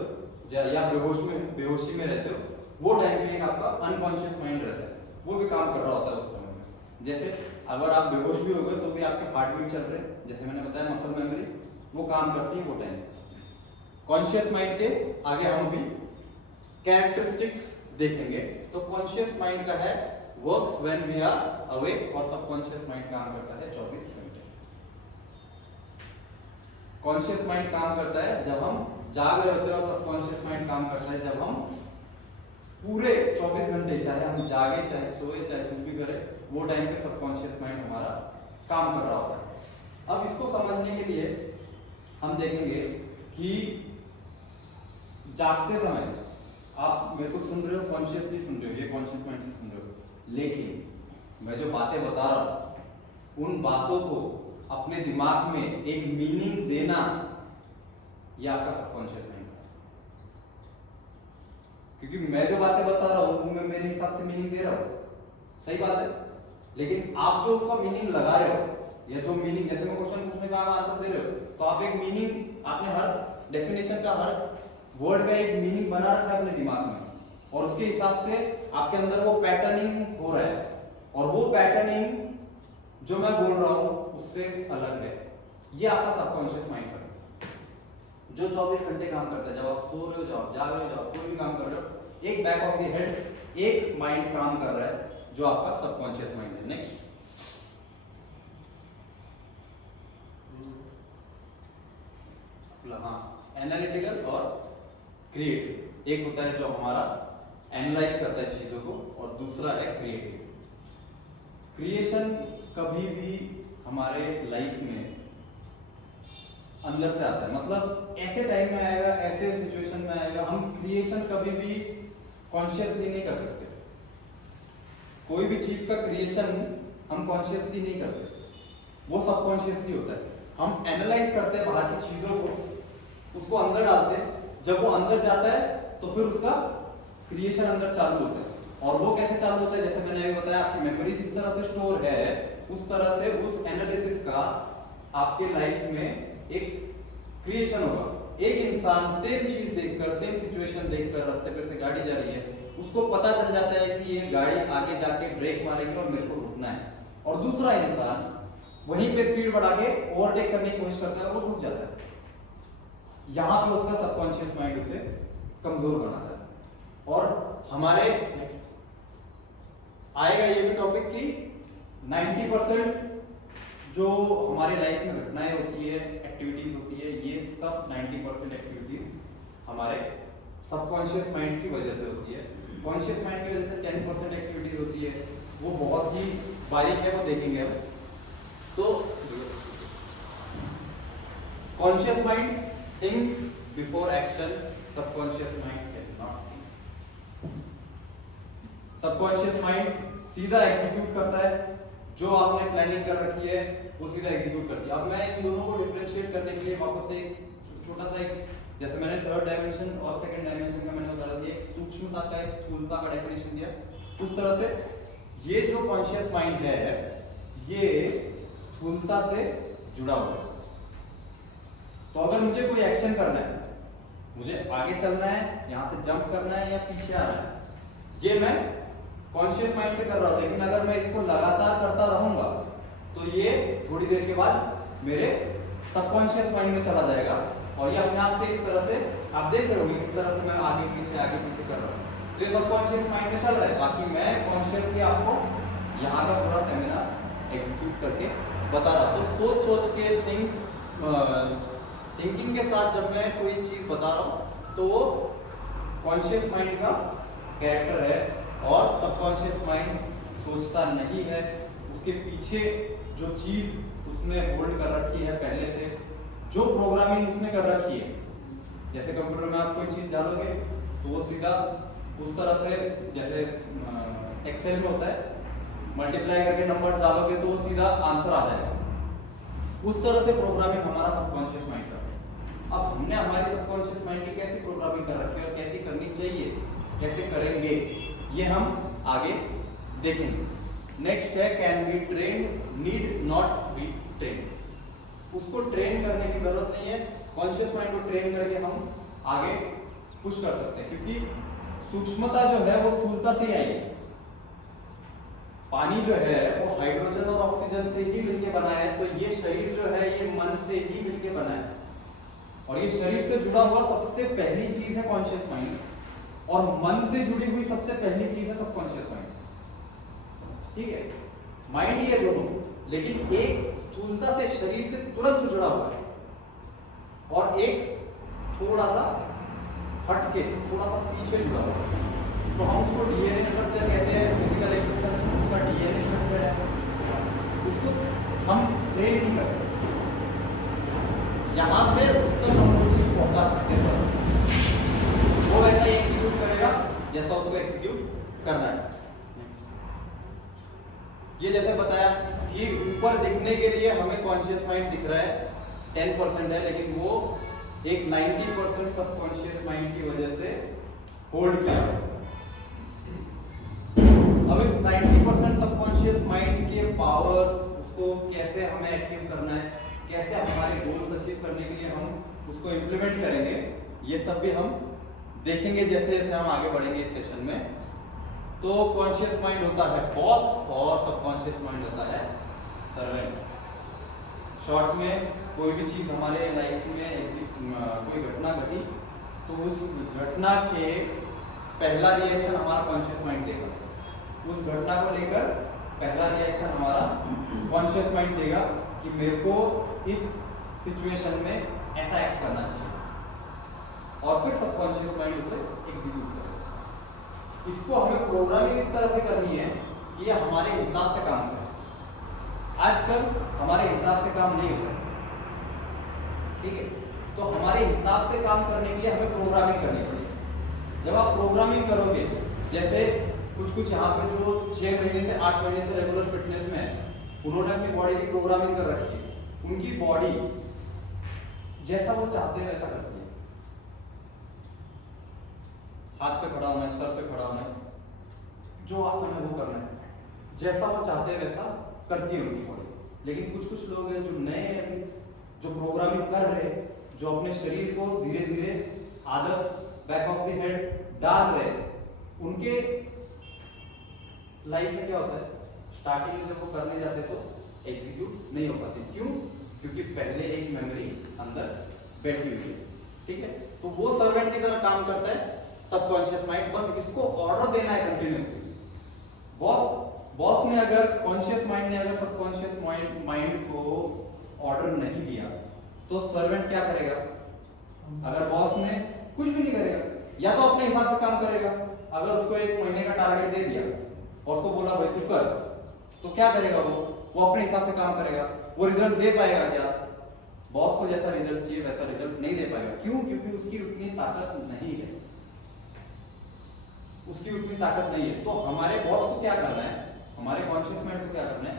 या बेहोशी में रहते हो, वो टाइम पे आपका अनकॉन्शियस माइंड रहता है, वो भी काम कर रहा होता है उस समय में। जैसे अगर आप बेहोश भी हो गए तो भी आपके हार्ट बीट चल रहे हैं, जैसे मैंने बताया मसल मेमोरी वो काम करती है वो टाइम। कॉन्शियस माइंड के आगे हम भी कैरेक्टरिस्टिक्स देखेंगे। तो कॉन्शियस माइंड का है works when we are awake, और सबकॉन्शियस माइंड काम करता है 24 घंटे। कॉन्शियस माइंड काम करता है जब हम जाग रहे होते हैं, और सबकॉन्शियस माइंड काम करता है जब हम पूरे 24 घंटे, चाहे हम जागे चाहे सोए चाहे कुछ भी करें, वो टाइम पे सबकॉन्शियस माइंड हमारा काम कर रहा होता है। अब इसको समझने के लिए हम देखेंगे कि जागते समय आप मेरे को सुन रहे हो, कॉन्शियसली सुन रहे हो, ये कॉन्शियस माइंड से सुन रहे हो, लेकिन मैं जो बातें बता रहा हूं उन बातों को अपने दिमाग में एक मीनिंग देना, ये आपका सबकॉन्शियस माइंड है। क्योंकि मैं जो बातें बता रहा हूं मैं मेरे हिसाब से मीनिंग दे रहा हूं, सही बात है, लेकिन आप जो उसका मीनिंग लगा रहे हो, या जो मीनिंग, जैसे मैं क्वेश्चन पूछने का आंसर दे रहे हो, तो आप एक मीनिंग, आपने हर डेफिनेशन का, हर वर्ड का एक मीनिंग बना रखा है अपने दिमाग में, और उसके हिसाब से आपके अंदर वो पैटर्निंग हो रहा है, और वो पैटर्निंग जो मैं बोल रहा हूं उससे अलग है। ये आपका सबकॉन्शियस माइंड है जो 24 घंटे काम करता है। जब आप सो रहे हो, जब आप जाग रहे हो, जब आप कोई भी काम कर रहे हो, एक बैक ऑफ द हेड एक माइंड काम कर रहा है जो आपका सबकॉन्शियस माइंड है। नेक्स्ट, हाँ, एनालिटिकल और क्रिएटिव। एक होता है जो हमारा एनालाइज करता है चीजों को, और दूसरा है क्रिएटिव। क्रिएशन कभी भी हमारे लाइफ में अंदर से आता है, मतलब ऐसे टाइम में आएगा, ऐसे सिचुएशन में आएगा, हम क्रिएशन कभी भी कॉन्शियसली नहीं कर सकते। कोई भी चीज का क्रिएशन हम कॉन्शियसली नहीं करते, वो सबकॉन्शियसली होता है। हम एनालाइज करते हैं बाहर की चीजों को, उसको अंदर डालते हैं, जब वो अंदर जाता है तो फिर उसका क्रिएशन अंदर चालू होता है। और वो कैसे चालू होता है, जैसे मैंने अभी बताया, आपकी मेमोरी जिस तरह से स्टोर है, उस तरह से उस एनालिसिस का आपके लाइफ में एक क्रिएशन होगा। एक इंसान सेम चीज देखकर, सेम सिचुएशन देखकर रास्ते पे से गाड़ी जा रही है, उसको पता चल जाता है कि ये गाड़ी आगे जाके ब्रेक मारेगी और मेरे को रुकना है, और दूसरा इंसान वहीं पे स्पीड बढ़ा के ओवरटेक करने की कोशिश करता है और वो रुक जाता है। यहां पे उसका सबकॉन्शियस माइंड उसे कमजोर बनाता है। और हमारे आएगा ये भी टॉपिक कि 90% जो हमारे लाइफ में घटनाएं होती है, एक्टिविटीज होती है, ये सब 90% एक्टिविटीज हमारे सबकॉन्शियस माइंड की वजह से होती है। कॉन्शियस माइंड की वजह से 10% एक्टिविटीज होती है, वो बहुत ही बारीक है, वो देखेंगे हम। तो conscious mind thinks before action, subconscious mind can not think. Subconscious mind सीधा एग्जीक्यूट करता है, जो आपने प्लानिंग कर रखी है वो सीधा एग्जीक्यूट करती है। अब मैं इन दोनों को डिफरेंशिएट करने के लिए वापस से एक छोटा सा, एक जैसे मैंने थर्ड डायमेंशन और सेकंड डायमेंशन का मैंने बता दिया, एक सूक्ष्मता का, एक स्थूलता का डेफिनेशन दिया, उस तरह से ये जो कॉन्शियस माइंड है ये स्थूलता से जुड़ा हुआ है। तो अगर मुझे कोई एक्शन करना है, मुझे आगे चलना है, यहाँ से जंप करना है या पीछे आना है, ये मैं कॉन्शियस माइंड से कर रहा हूँ। लेकिन अगर मैं इसको लगातार करता रहूंगा तो ये थोड़ी देर के बाद मेरे सबकॉन्शियस माइंड में चला जाएगा और ये अपने आप से इस तरह से आप देख रहे होंगे किस तरह से मैं आगे पीछे कर रहा हूँ। तो ये सबकॉन्शियस माइंड में चल रहा है। बाकी मैं कॉन्शियसली आपको यहाँ का पूरा सेमिनार एग्जीक्यूट करके बता रहा हूँ। तो सोच के थिंकिंग के साथ जब मैं कोई चीज बता रहा हूँ तो वो कॉन्शियस माइंड का कैरेक्टर है और सबकॉन्शियस माइंड सोचता नहीं है। उसके पीछे जो चीज उसने होल्ड कर रखी है पहले से, जो प्रोग्रामिंग उसने कर रखी है, जैसे कंप्यूटर में आप कोई चीज डालोगे तो वो सीधा उस तरह से, जैसे एक्सेल में होता है मल्टीप्लाई करके नंबर डालोगे तो वो सीधा आंसर आ जाएगा। उस तरह से प्रोग्रामिंग हमारा सबकॉन्शियस माइंड करता है। अब हमने हमारे सबकॉन्शियस माइंड की कैसी प्रोग्रामिंग कर रखी है और कैसी करनी चाहिए, कैसे करेंगे, ये हम आगे देखेंगे। नेक्स्ट है can be train, need not be train. उसको ट्रेन करने की जरूरत नहीं है। कॉन्शियस माइंड को ट्रेन करके हम आगे पुश कर सकते हैं, क्योंकि सूक्ष्मता जो है वो स्थूलता से ही आएगी। पानी जो है वो हाइड्रोजन और ऑक्सीजन से ही मिलकर बना है, तो ये शरीर जो है ये मन से ही मिलकर बना है और ये शरीर से जुड़ा हुआ सबसे पहली चीज है कॉन्शियस माइंड, और मन से जुड़ी हुई सबसे पहली चीज है सबकॉन्शियस माइंड। ठीक है, माइंड ही है दोनों, लेकिन एक स्थूलता से शरीर से तुरंत जुड़ा हुआ है और एक थोड़ा सा हटके, थोड़ा सा पीछे जुड़ा हुआ है। तो हम उसको डीएनए स्ट्रक्चर कहते हैं। फिजिकल एक्सरसाइज उसका डीएनए स्ट्रक्चर है, उसको हम ट्रेन नहीं कर सकते। यहाँ से उस तक हम कुछ चीज पहुंचा सकते हैं, वो वैसा एग्जीक्यूट करेगा जैसा उसको एग्जीक्यूट करना है। ये जैसे बताया कि ऊपर दिखने के लिए हमें कॉन्शियस माइंड दिख रहा है 10% है, लेकिन वो एक 90% सबकॉन्शियस माइंड की वजह से होल्ड किया। अब इस 90% सबकॉन्शियस माइंड के पावर्स, उसको कैसे हमें एक्टिव करना है, कैसे हमारे गोल्स अचीव करने के लिए हम उसको इम्प्लीमेंट करेंगे, ये सब भी हम देखेंगे जैसे जैसे हम आगे बढ़ेंगे इस सेशन में। तो कॉन्शियस माइंड होता है बॉस और सबकॉन्शियस माइंड होता है सर्वेंट। शॉर्ट में कोई भी चीज हमारे लाइफ में कोई घटना घटी तो उस घटना के पहला रिएक्शन हमारा कॉन्शियस माइंड देगा। उस घटना को लेकर पहला रिएक्शन हमारा कॉन्शियस माइंड देगा कि मेरे को इस सिचुएशन में ऐसा एक्ट करना चाहिए, और फिर सबकॉन्शियस माइंड उसे एग्जीक्यूट करेगा। इसको हमें प्रोग्रामिंग इस तरह से करनी है कि ये हमारे हिसाब से काम करे। आजकल हमारे हिसाब से काम नहीं होता, ठीक है। तो हमारे हिसाब से काम करने के लिए हमें प्रोग्रामिंग करनी पड़ेगी। जब आप प्रोग्रामिंग करोगे, जैसे कुछ यहाँ पे जो 6 महीने से 8 महीने से रेगुलर फिटनेस में है, उन्होंने अपनी बॉडी की प्रोग्रामिंग कर रखी है। उनकी बॉडी जैसा वो चाहते हैं वैसा करती है। हाथ पे खड़ा होना है, सर पे खड़ा होना है, जो आसन है वो करना है, जैसा वो चाहते हैं वैसा करती है उनकी बॉडी। लेकिन कुछ लोग हैं जो नए हैं, जो प्रोग्रामिंग कर रहे हैं, जो अपने शरीर को धीरे धीरे आदत बैक ऑफ द हेड डाल रहे हैं, उनके लाइफ में क्या होता है, स्टार्टिंग में जब वो करने जाते तो एग्जीक्यूट नहीं हो पाते। क्यों? क्योंकि पहले एक मेमोरी अंदर बैठी हुई है, ठीक है। तो वो सर्वेंट की तरह काम करता है सबकॉन्शियस माइंड, बस इसको ऑर्डर देना है कंटिन्यूअसली। बॉस ने अगर कॉन्शियस माइंड ने अगर सबकॉन्शियस माइंड को ऑर्डर नहीं दिया तो सर्वेंट क्या करेगा? अगर बॉस ने कुछ भी नहीं करेगा, या तो अपने हिसाब से काम करेगा। अगर उसको 1 महीने का टारगेट दे दिया और उसको बोला भाई तू कर, तो क्या करेगा? वो अपने हिसाब से काम करेगा। वो रिजल्ट दे पाएगा क्या? बॉस को जैसा रिजल्ट चाहिए वैसा रिजल्ट नहीं दे पाएगा। क्यों? क्योंकि उसकी उतनी ताकत नहीं है, उसकी उतनी ताकत नहीं है। तो हमारे बॉस को क्या करना है, हमारे कॉन्शियस माइंड को क्या करना है,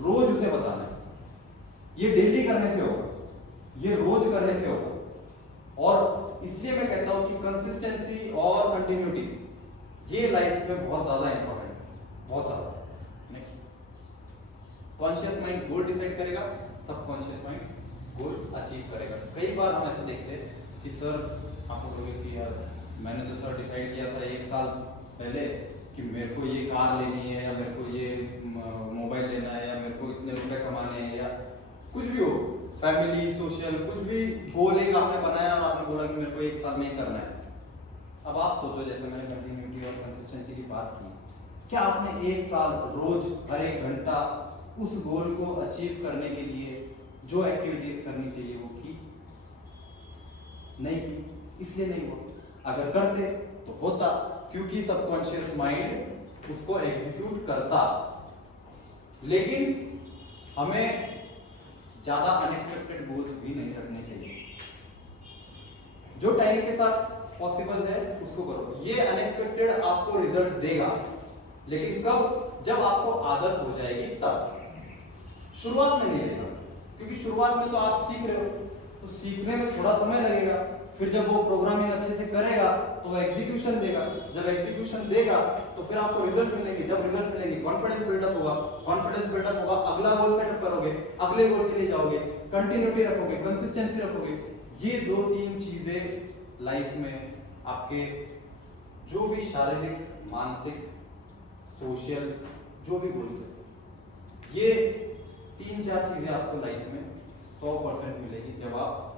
रोज उसे बताना है। ये डेली करने से होगा, ये रोज करने से होगा। और इसलिए मैं कहता हूं कि कंसिस्टेंसी और कंटिन्यूटी ये लाइफ में बहुत ज्यादा इंपॉर्टेंट है, बहुत ज्यादा। कॉन्शियस माइंड गोल डिसाइड करेगा, सबकॉन्शियस माइंड गोल अचीव करेगा। कई बार हम ऐसा देखते हैं कि सर आप बोलोगे कि यार मैंने तो सर डिसाइड किया था 1 साल पहले कि मेरे को ये कार लेनी है या मेरे को ये मोबाइल लेना है या मेरे को इतने रुपए कमाने हैं या कुछ भी हो, फैमिली सोशल कुछ भी गोल एक आपने बनाया और आपने बोला कि मेरे को 1 साल में ही करना है। अब आप सोचो, जैसे मैंने कंटिन्यूटी और कंसिस्टेंसी की बात की, क्या आपने 1 साल रोज हर 1 घंटा उस गोल को अचीव करने के लिए जो एक्टिविटीज करनी चाहिए वो की? नहीं की, इसलिए नहीं हुआ। अगर करते तो होता, क्योंकि सबकॉन्शियस माइंड उसको एग्जीक्यूट करता। लेकिन हमें ज्यादा अनएक्सपेक्टेड गोल्स भी नहीं रखने चाहिए। जो टाइम के साथ पॉसिबल है उसको करो। ये अनएक्सपेक्टेड आपको रिजल्ट देगा, लेकिन कब? जब आपको आदत हो जाएगी तब। शुरुआत में नहीं देगा, क्योंकि शुरुआत में तो आप सीख रहे हो, तो सीखने में थोड़ा समय लगेगा। फिर जब वो प्रोग्रामिंग अच्छे से करेगा तो वो एग्जीक्यूशन देगा। जब एग्जीक्यूशन देगा तो फिर आपको रिजल्ट मिलेंगे। जब रिजल्ट मिलेंगे कॉन्फिडेंस बिल्डअप होगा, कॉन्फिडेंस बिल्डअप होगा, अगला गोल सेटअप करोगे, अगले गोल के लिए जाओगे, कंटिन्यूटी रखोगे, कंसिस्टेंसी रखोगे। ये 2-3 चीजें लाइफ में आपके जो भी शारीरिक, मानसिक, सोशल जो भी बोल सकते, ये 3-4 चीजें आपको लाइफ में 100% मिलेगी जब आप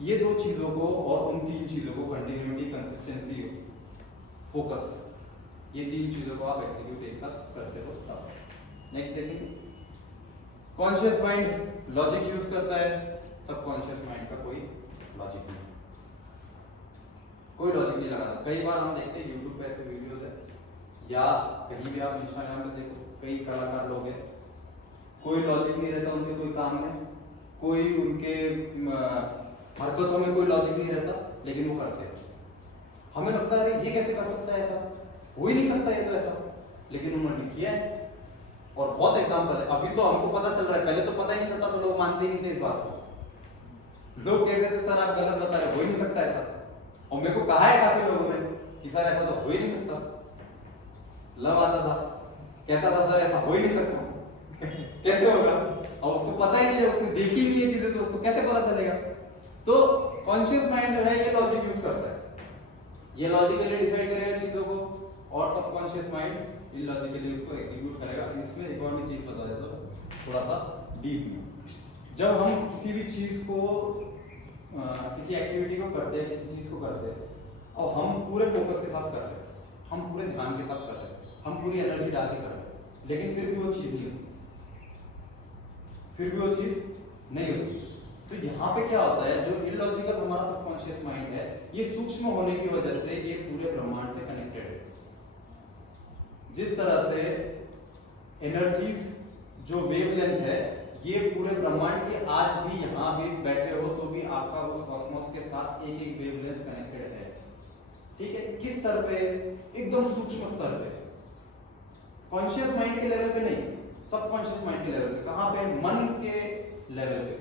ये 2 चीजों को और उन 3 चीजों को, कंटिन्यूटी, कंसिस्टेंसी, फोकस, ये 3 चीजों को आप एग्जीक्यूट एक साथ करते हो तब। नेक्स्ट देखेंगे, कॉन्शियस माइंड लॉजिक यूज करता है, सबकॉन्शियस माइंड का कोई लॉजिक नहीं, कोई लॉजिक नहीं लगाता। कई बार हम देखते हैं यूट्यूब पे ऐसे वीडियोस है या कहीं भी आप इंस्टाग्राम पे देखो, कई कलाकार लोग हैं, कोई लॉजिक नहीं रहता उनके कोई काम में, कोई उनके हरकतों में कोई लॉजिक नहीं रहता, लेकिन वो करते हैं। हमें लगता है ये कैसे कर सकता है, ऐसा हो ही नहीं सकता ये तो ऐसा, लेकिन उन्होंने किया है। और बहुत एग्जांपल है, अभी तो हमको पता चल रहा है, पहले तो पता ही नहीं चलता, तो लोग मानते ही नहीं थे इस बात को। लोग कहते थे सर आप गलत बता रहे, हो ही नहीं सकता ऐसा। और मेरे को कहा है काफी लोगों ने कि सर ऐसा तो हो ही नहीं सकता। लव आता था, कहता था सर ऐसा हो ही नहीं सकता कैसे होगा? और उसको पता ही नहीं है, उसने देखी नहीं है चीजें, तो उसको कैसे पता चलेगा? तो कॉन्शियस माइंड जो है ये लॉजिक यूज करता है, ये लॉजिकली डिसाइड करेगा चीजों को, और सबकॉन्शियस माइंड इलॉजिकली उसको एग्जीक्यूट करेगा। इसमें एक और भी चीज बता देता हूं थोड़ा सा डीप। जब हम किसी भी चीज को किसी एक्टिविटी को करते हैं, किसी चीज को करते हैं और हम पूरे फोकस के साथ कर रहे हैं, हम पूरे ध्यान के साथ कर रहे हैं, हम पूरी एनर्जी डाल के कर रहे हैं, लेकिन फिर भी वो चीज नहीं होती, फिर भी वो चीज नहीं होती। तो यहाँ पे क्या होता है, जो इलॉजिकल हमारा सबकॉन्शियस माइंड है, ये सूक्ष्म होने की वजह से ये पूरे ब्रह्मांड से कनेक्टेड है। जिस तरह से एनर्जीज जो वेवलेंथ है, ये पूरे ब्रह्मांड के आज भी यहाँ भी बैठे हो तो भी आपका उस कॉस्मोस के साथ एक एक वेवलेंथ कनेक्टेड है। ठीक है, किस स्तर पे? एकदम सूक्ष्म स्तर पे, कॉन्शियस माइंड के लेवल पे नहीं, सबकॉन्शियस माइंड के लेवल पे। कहां पे? मन के लेवल पे,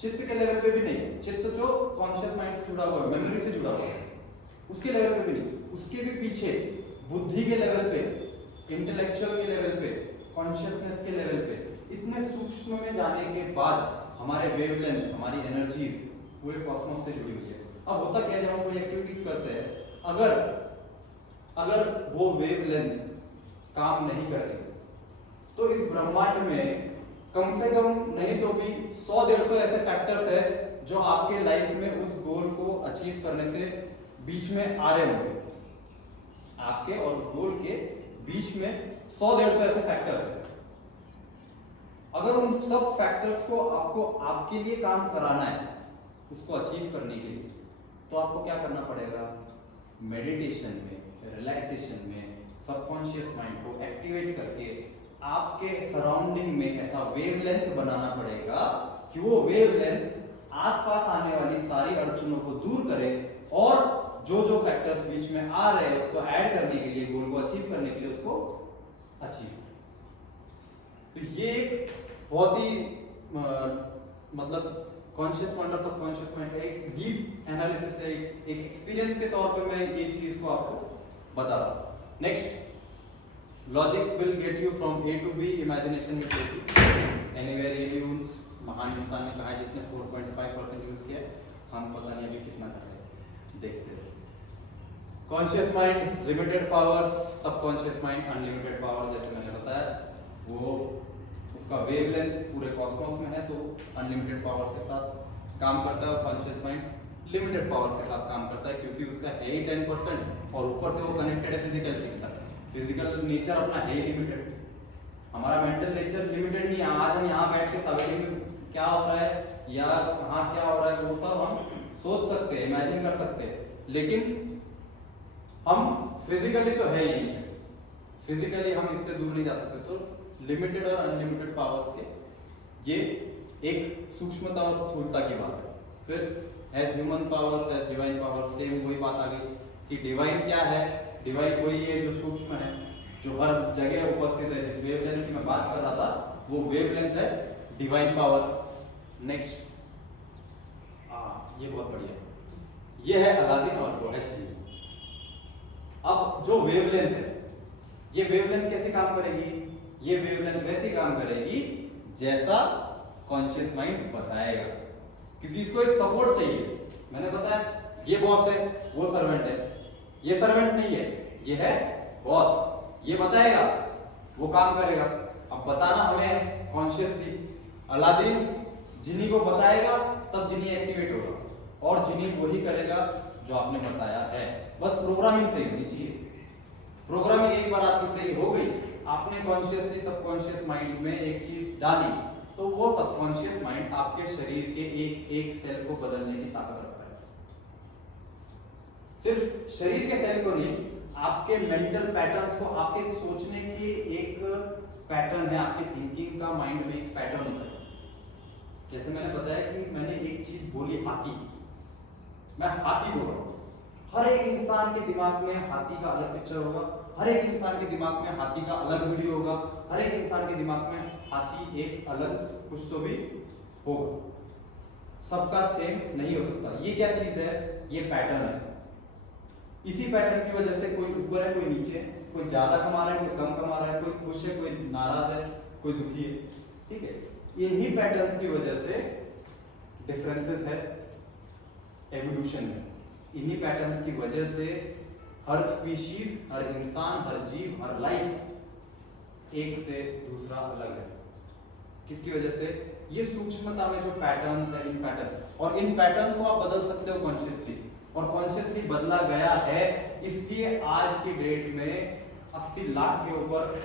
चित्त के लेवल पे भी नहीं। चित्त जो कॉन्शियस माइंड से जुड़ा हुआ है, मेमोरी से जुड़ा हुआ है, उसके लेवल पे भी नहीं, उसके भी पीछे बुद्धि के लेवल पे, इंटेलेक्चुअल के लेवल पे, कॉन्शियसनेस के लेवल पे, इतने सूक्ष्म में जाने के बाद हमारे वेवलेंथ, हमारी एनर्जीज पूरे कॉस्मोस से जुड़ी हुई है। अब होता क्या है, जब हम कोई एक्टिविटीज करते हैं, अगर वो वेवलेंथ काम नहीं करती तो इस ब्रह्मांड में कम से कम नहीं तो भी 100-150 ऐसे फैक्टर्स है जो आपके लाइफ में उस गोल को अचीव करने से बीच में आ रहे होंगे। आपके और गोल के बीच में 100-150 ऐसे फैक्टर्स है। अगर उन सब फैक्टर्स को आपको आपके लिए काम कराना है, उसको अचीव करने के लिए, तो आपको क्या करना पड़ेगा? मेडिटेशन में, रिलैक्सेशन में सबकॉन्शियस माइंड को एक्टिवेट करके आपके सराउंडिंग में ऐसा वेवलेंथ बनाना पड़ेगा कि वो वेवलेंथ आसपास आने वाली सारी अड़चनों को दूर करे और जो जो फैक्टर्स बीच में आ रहे हैं उसको ऐड करने के लिए, गोल को अचीव करने के लिए उसको अचीव। तो ये एक बहुत ही मतलब कॉन्शियस माइंड और सबकॉन्शियस माइंड का एक डीप एनालिसिस है, एक एक्सपीरियंस के तौर पे मैं ये चीज को आपको बता रहा हूं। Next, logic will get you from A to B, imagination will take you anywhere. ये भी उस महान इंसान ने कहा है जिसने 4.5% यूज किया है, हम पता नहीं अभी कितना कर रहे हैं, देखते हैं। Conscious mind limited powers, subconscious mind unlimited power. जैसे मैंने बताया वो उसका वेवलेंथ पूरे कॉस्मोस में है तो अनलिमिटेड पावर्स के साथ काम करता है, और कॉन्शियस माइंड लिमिटेड पावर्स के साथ काम करता है क्योंकि उसका है ही 10% और ऊपर से वो कनेक्टेड है फिजिकलिटी के साथ। फिजिकल नेचर अपना है ही लिमिटेड, हमारा मेंटल नेचर लिमिटेड नहीं है। आज हम यहाँ बैठ के सवेरे में क्या हो रहा है या कहाँ क्या हो रहा है वो सब हम सोच सकते हैं, इमेजिन कर सकते हैं, लेकिन हम फिजिकली तो है ही नहीं, फिजिकली हम इससे दूर नहीं जा सकते। तो लिमिटेड और अनलिमिटेड पावर्स के ये एक सूक्ष्मता और स्थूलता की बात है। फिर as human powers as divine powers, same वही बात आ गई कि डिवाइन क्या है। डिवाइन वही है जो सूक्ष्म है, जो हर जगह उपस्थित है। जिस वेवलेंथ की मैं बात कर रहा था वो वेवलेंथ है डिवाइन पावर। नेक्स्ट ये बहुत बढ़िया, ये है अलादीन और रोहित जी। अब जो वेवलेंथ है, ये वेवलेंथ कैसे काम करेगी? ये वेवलेंथ वैसे काम करेगी जैसा कॉन्शियस माइंड बताएगा, क्योंकि इसको एक सपोर्ट चाहिए। मैंने बताया ये बॉस है, वो सर्वेंट है, ये सर्वेंट नहीं है, ये है बॉस, ये बताएगा वो काम करेगा। अब बताना हमें कॉन्शियसली। अलादीन जिनी को बताएगा तब जिनी एक्टिवेट होगा, और जिनी वही करेगा जो आपने बताया है। बस प्रोग्रामिंग सही होनी चाहिए। प्रोग्रामिंग एक बार आपकी सही हो गई, आपने कॉन्शियसली सबकॉन्शियस माइंड में एक चीज डाली, तो वो सबकॉन्शियस माइंड आपके शरीर के एक एक सेल को बदलने की ताकत रखता है। सिर्फ शरीर के सेल को नहीं, आपके मेंटल पैटर्न्स को, आपके सोचने की एक पैटर्न है, आपकी थिंकिंग का माइंड में एक पैटर्न होता है। जैसे मैंने बताया कि मैंने एक चीज बोली हाथी, मैं हाथी बोल रहा हूँ। हर एक इंसान के दिमाग में हाथी का अलग पिक्चर होगा, हर एक इंसान के दिमाग में हाथी का अलग वीडियो होगा, हर एक इंसान के दिमाग में हाथी एक अलग कुछ तो भी होगा, सबका सेम नहीं हो सकता। ये क्या चीज है? ये पैटर्न है। इसी पैटर्न की वजह से कोई ऊपर है, कोई नीचे है, कोई ज्यादा कमा रहा है, कोई कम कमा रहा है, कोई खुश है, कोई नाराज है, कोई दुखी है। ठीक है, इन्हीं पैटर्न्स की वजह से डिफरेंसेस है, एवोल्यूशन है। इन्हीं पैटर्न्स की वजह से हर स्पीशीज, हर इंसान, हर जीव, हर लाइफ एक से दूसरा अलग है। किसकी वजह से? ये सूक्ष्मता में जो पैटर्न्स है, इन पैटर्न, और इन पैटर्न्स को आप बदल सकते हो कॉन्शियसली, और कॉन्शियसली बदला गया है। इसलिए आज की डेट में 80 लाख के ऊपर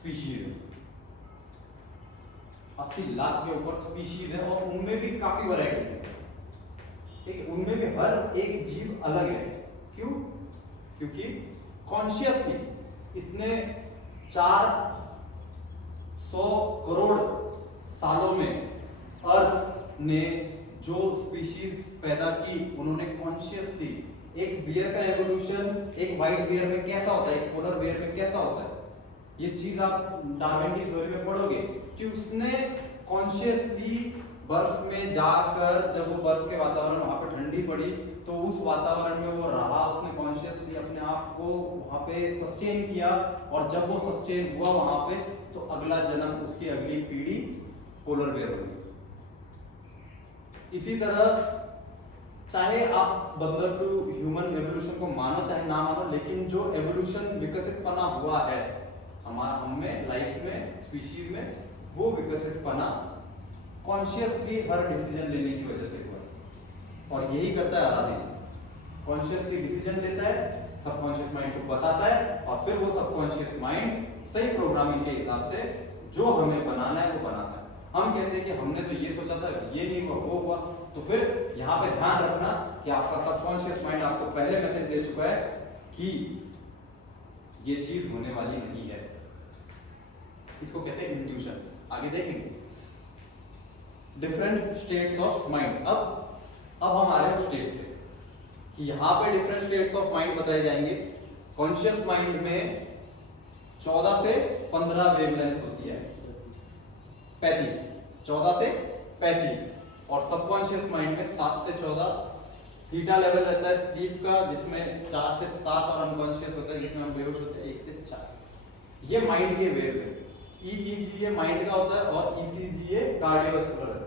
स्पीशीज है, 80 लाख के ऊपर स्पीशीज है, और उनमें भी काफी वैरायटी है। ठीक है, उनमें भी हर एक जीव अलग है। क्यों? क्योंकि कॉन्शियसली इतने 400 करोड़ सालों में अर्थ ने जो स्पीशीज पैदा की, उन्होंने कॉन्शियसली, एक बियर का एवोल्यूशन एक व्हाइट बियर में कैसा होता है, एक पोलर बियर में कैसा होता है, ये चीज आप डार्विन की थ्योरी में पढ़ोगे कि उसने कॉन्शियसली बर्फ में जाकर, जब वो बर्फ के वातावरण वहां पे ठंडी पड़ी तो उस वातावरण में वो रहा, उसने कॉन्शियसली अपने आप को वहां पे सस्टेन किया, और जब वो सस्टेन हुआ वहां पे, तो अगला जन्म, उसकी अगली पीढ़ी पोलर बियर होगी। इसी तरह चाहे आप बंदर टू ह्यूमन एवोल्यूशन को मानो चाहे ना मानो, लेकिन जो एवोल्यूशन विकसित पना हुआ है हमारा, हमें लाइफ में, स्पीशीज में, वो विकसित पना कॉन्शियसली हर डिसीजन लेने की वजह से हुआ। और यही करता है अलादीन, कॉन्शियसली डिसीजन लेता है, सबकॉन्शियस माइंड को बताता है, और फिर वो सबकॉन्शियस माइंड सही प्रोग्रामिंग के हिसाब से जो हमें बनाना है वो बनाता है। हम कहते हैं कि हमने तो ये सोचा था, ये नहीं हुआ, वो हुआ। तो फिर यहाँ पे ध्यान रखना कि आपका सबकॉन्शियस माइंड आपको पहले मैसेज दे चुका है कि ये चीज होने वाली नहीं है। इसको कहते हैं इंट्यूशन। आगे देखेंगे डिफरेंट स्टेट्स ऑफ माइंड। अब हम आ रहे हैं स्टेट पे कि यहाँ पे डिफरेंट स्टेट्स ऑफ माइंड बताए जाएंगे। कॉन्शियस माइंड में 14 से 15 वेवलेंथ होती है, 35, 14 से 35, और सबकॉन्शियस माइंड में 7 से 14 थीटा लेवल रहता है स्लीप का, जिसमें 4 से 7, और अनकॉन्शियस होता है जिसमें हम बेहोश होते हैं 1 से 4। ये माइंड के वेव है। EEG ये माइंड का होता है और ECG ये कार्डियोवैस्कुलर है,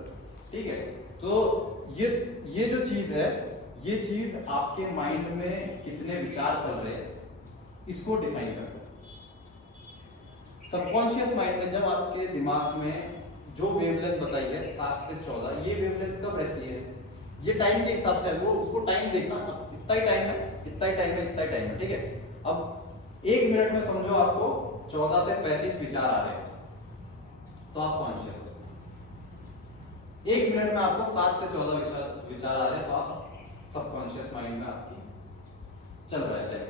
ठीक है। तो ये जो चीज है, ये चीज आपके माइंड में कितने विचार चल रहे हैं इसको डिफाइन करता है। सबकॉन्शियस माइंड में जब आपके दिमाग में जो वेवलेंथ बताई है 7 से 14, ये वेवलेंथ कब रहती है? ये टाइम के हिसाब से है, वो उसको टाइम देखना, इतना ही टाइम है, इतना ही टाइम है, इतना ही टाइम है, ठीक है। अब 1 मिनट में समझो आपको 14 से 35 विचार आ रहे हैं, तो आप कॉन्शियस हो। 1 मिनट में आपको 7 से 14 विचार आ रहे हैं, तो आप सबकॉन्शियस माइंड में आपकी चल रहा है टाइम।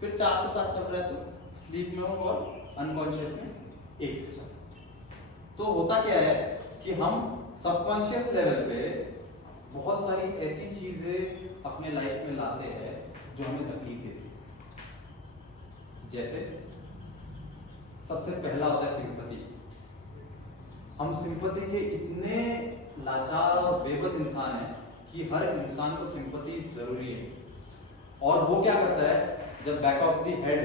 फिर 4 से 7 चल रहा है तो स्लीप में हो और अनकॉन्शियस में 1 से 4। तो होता क्या है कि हम सबकॉन्शियस लेवल पे बहुत सारी ऐसी चीजें अपने लाइफ में लाते हैं जो हमें तकलीफ देती है। जैसे सबसे पहला होता है सिंपैथी। हम सिंपैथी के इतने लाचार और बेबस इंसान हैं कि हर इंसान को सिंपैथी जरूरी है। और वो क्या करता है, जब बैक ऑफ द हेड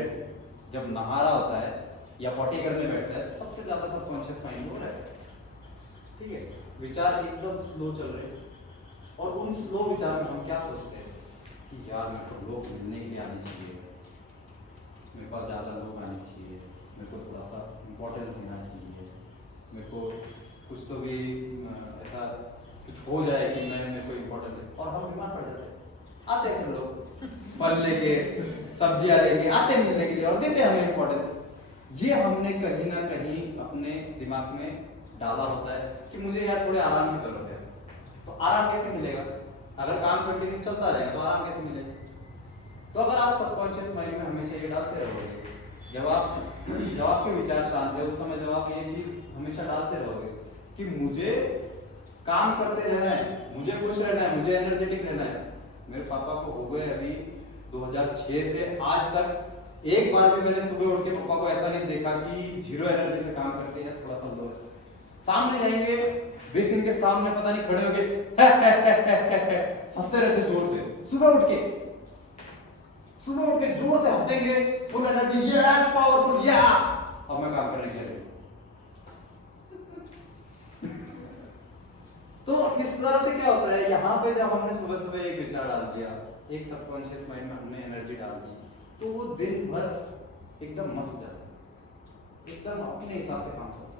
जब नहा रहा होता है या पॉटी करने बैठता है, सबसे ज्यादा सबकॉन्शियस माइंड हो रहा है, ठीक है। विचार एकदम स्लो चल रहे हैं और उन स्लो विचार में हम क्या सोचते हैं कि यार मेरे को लोग मिलने के लिए आने चाहिए, मेरे पास ज़्यादा लोग आने चाहिए, मेरे को थोड़ा सा इम्पोर्टेंस देना चाहिए, मेरे को कुछ तो भी ऐसा कुछ हो जाए कि मेरे को इम्पोर्टेंस दे। और हम बीमार पड़ जाते हैं। आते हैं सब लोग फल लेके, सब्जियां लेके आते हैं मिलने के लिए और देते हैं हमें इम्पोर्टेंस। ये हमने कहीं ना कहीं अपने दिमाग में डाला होता है कि मुझे यार थोड़े आराम की जरूरत है। तो आराम कैसे मिलेगा? अगर काम कंटिन्यू चलता रहेगा तो आराम कैसे मिलेगा? तो अगर आप सबकॉन्शियस माइंड में हमेशा ये डालते रहोगे, जब आपके विचार शांत है उस समय जब आप ये चीज हमेशा डालते रहोगे कि मुझे काम करते रहना है, मुझे खुश रहना है, मुझे एनर्जेटिक रहना है। मेरे पापा को हो गए अभी 2006 से आज तक एक बार भी मैंने सुबह उठ के पापा को ऐसा नहीं देखा कि 0 एनर्जी से काम करते हैं, थोड़ा सा लो। सामने जाएंगे, बेसिन के सामने पता नहीं खड़े होके हंसते रहते जोर से। सुबह उठ के जोर से हंसेंगे, फुल एनर्जी, यस पावरफुल, या अब मैं काम करने के लिए। तो इस तरह से क्या होता है, यहाँ पे जब हमने सुबह सुबह एक विचार डाल दिया, एक सबकॉन्शियस माइंड में हमने एनर्जी डाल दी, तो वो दिन भर एकदम मस्त जाता है, एकदम अपने हिसाब से काम करता है।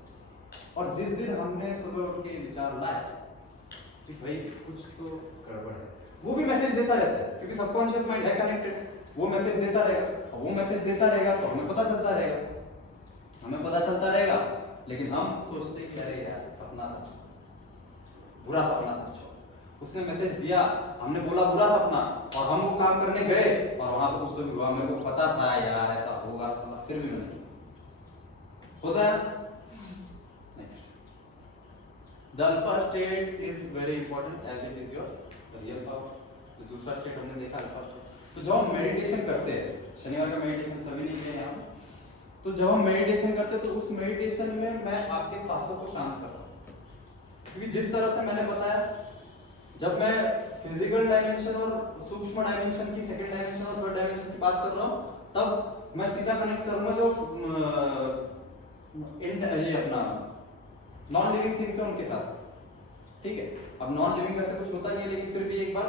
और जिस दिन हमने सुबह उठ के विचार लाए कि भाई कुछ तो गड़बड़ है, वो भी मैसेज देता रहता है क्योंकि सबकॉन्शियस माइंड है कनेक्टेड, वो मैसेज देता रहेगा। वो मैसेज देता रहेगा तो हमें पता चलता रहेगा, लेकिन हम सोचते कि अरे यार सपना था, बुरा सपना था। उसने मैसेज दिया, हमने बोला बुरा सपना, और हम वो काम करने गए और वहां पर कुछ तो भी हुआ, मेरे को पता था यार ऐसा होगा, फिर भी नहीं होता है। The alpha state is very important as it is your real power। तो दूसरा स्टेट हमने देखा अल्फा स्टेट। तो जब हम मेडिटेशन करते हैं, शनिवार का मेडिटेशन सभी ने किया यहाँ, तो जब हम मेडिटेशन करते हैं तो उस मेडिटेशन में मैं आपके सांसों को शांत करता हूँ। क्योंकि जिस तरह से मैंने बताया, जब मैं फिजिकल डायमेंशन और सूक्ष्म डायमेंशन की, सेकंड डायमेंशन और थर्ड डायमेंशन की बात कर रहा हूँ, तब मैं सीधा कनेक्ट करूंगा जो ये अपना नॉन लिविंग थिंग्स है उनके साथ, ठीक है। अब नॉन लिविंग में से कुछ होता नहीं है, लेकिन फिर भी एक बार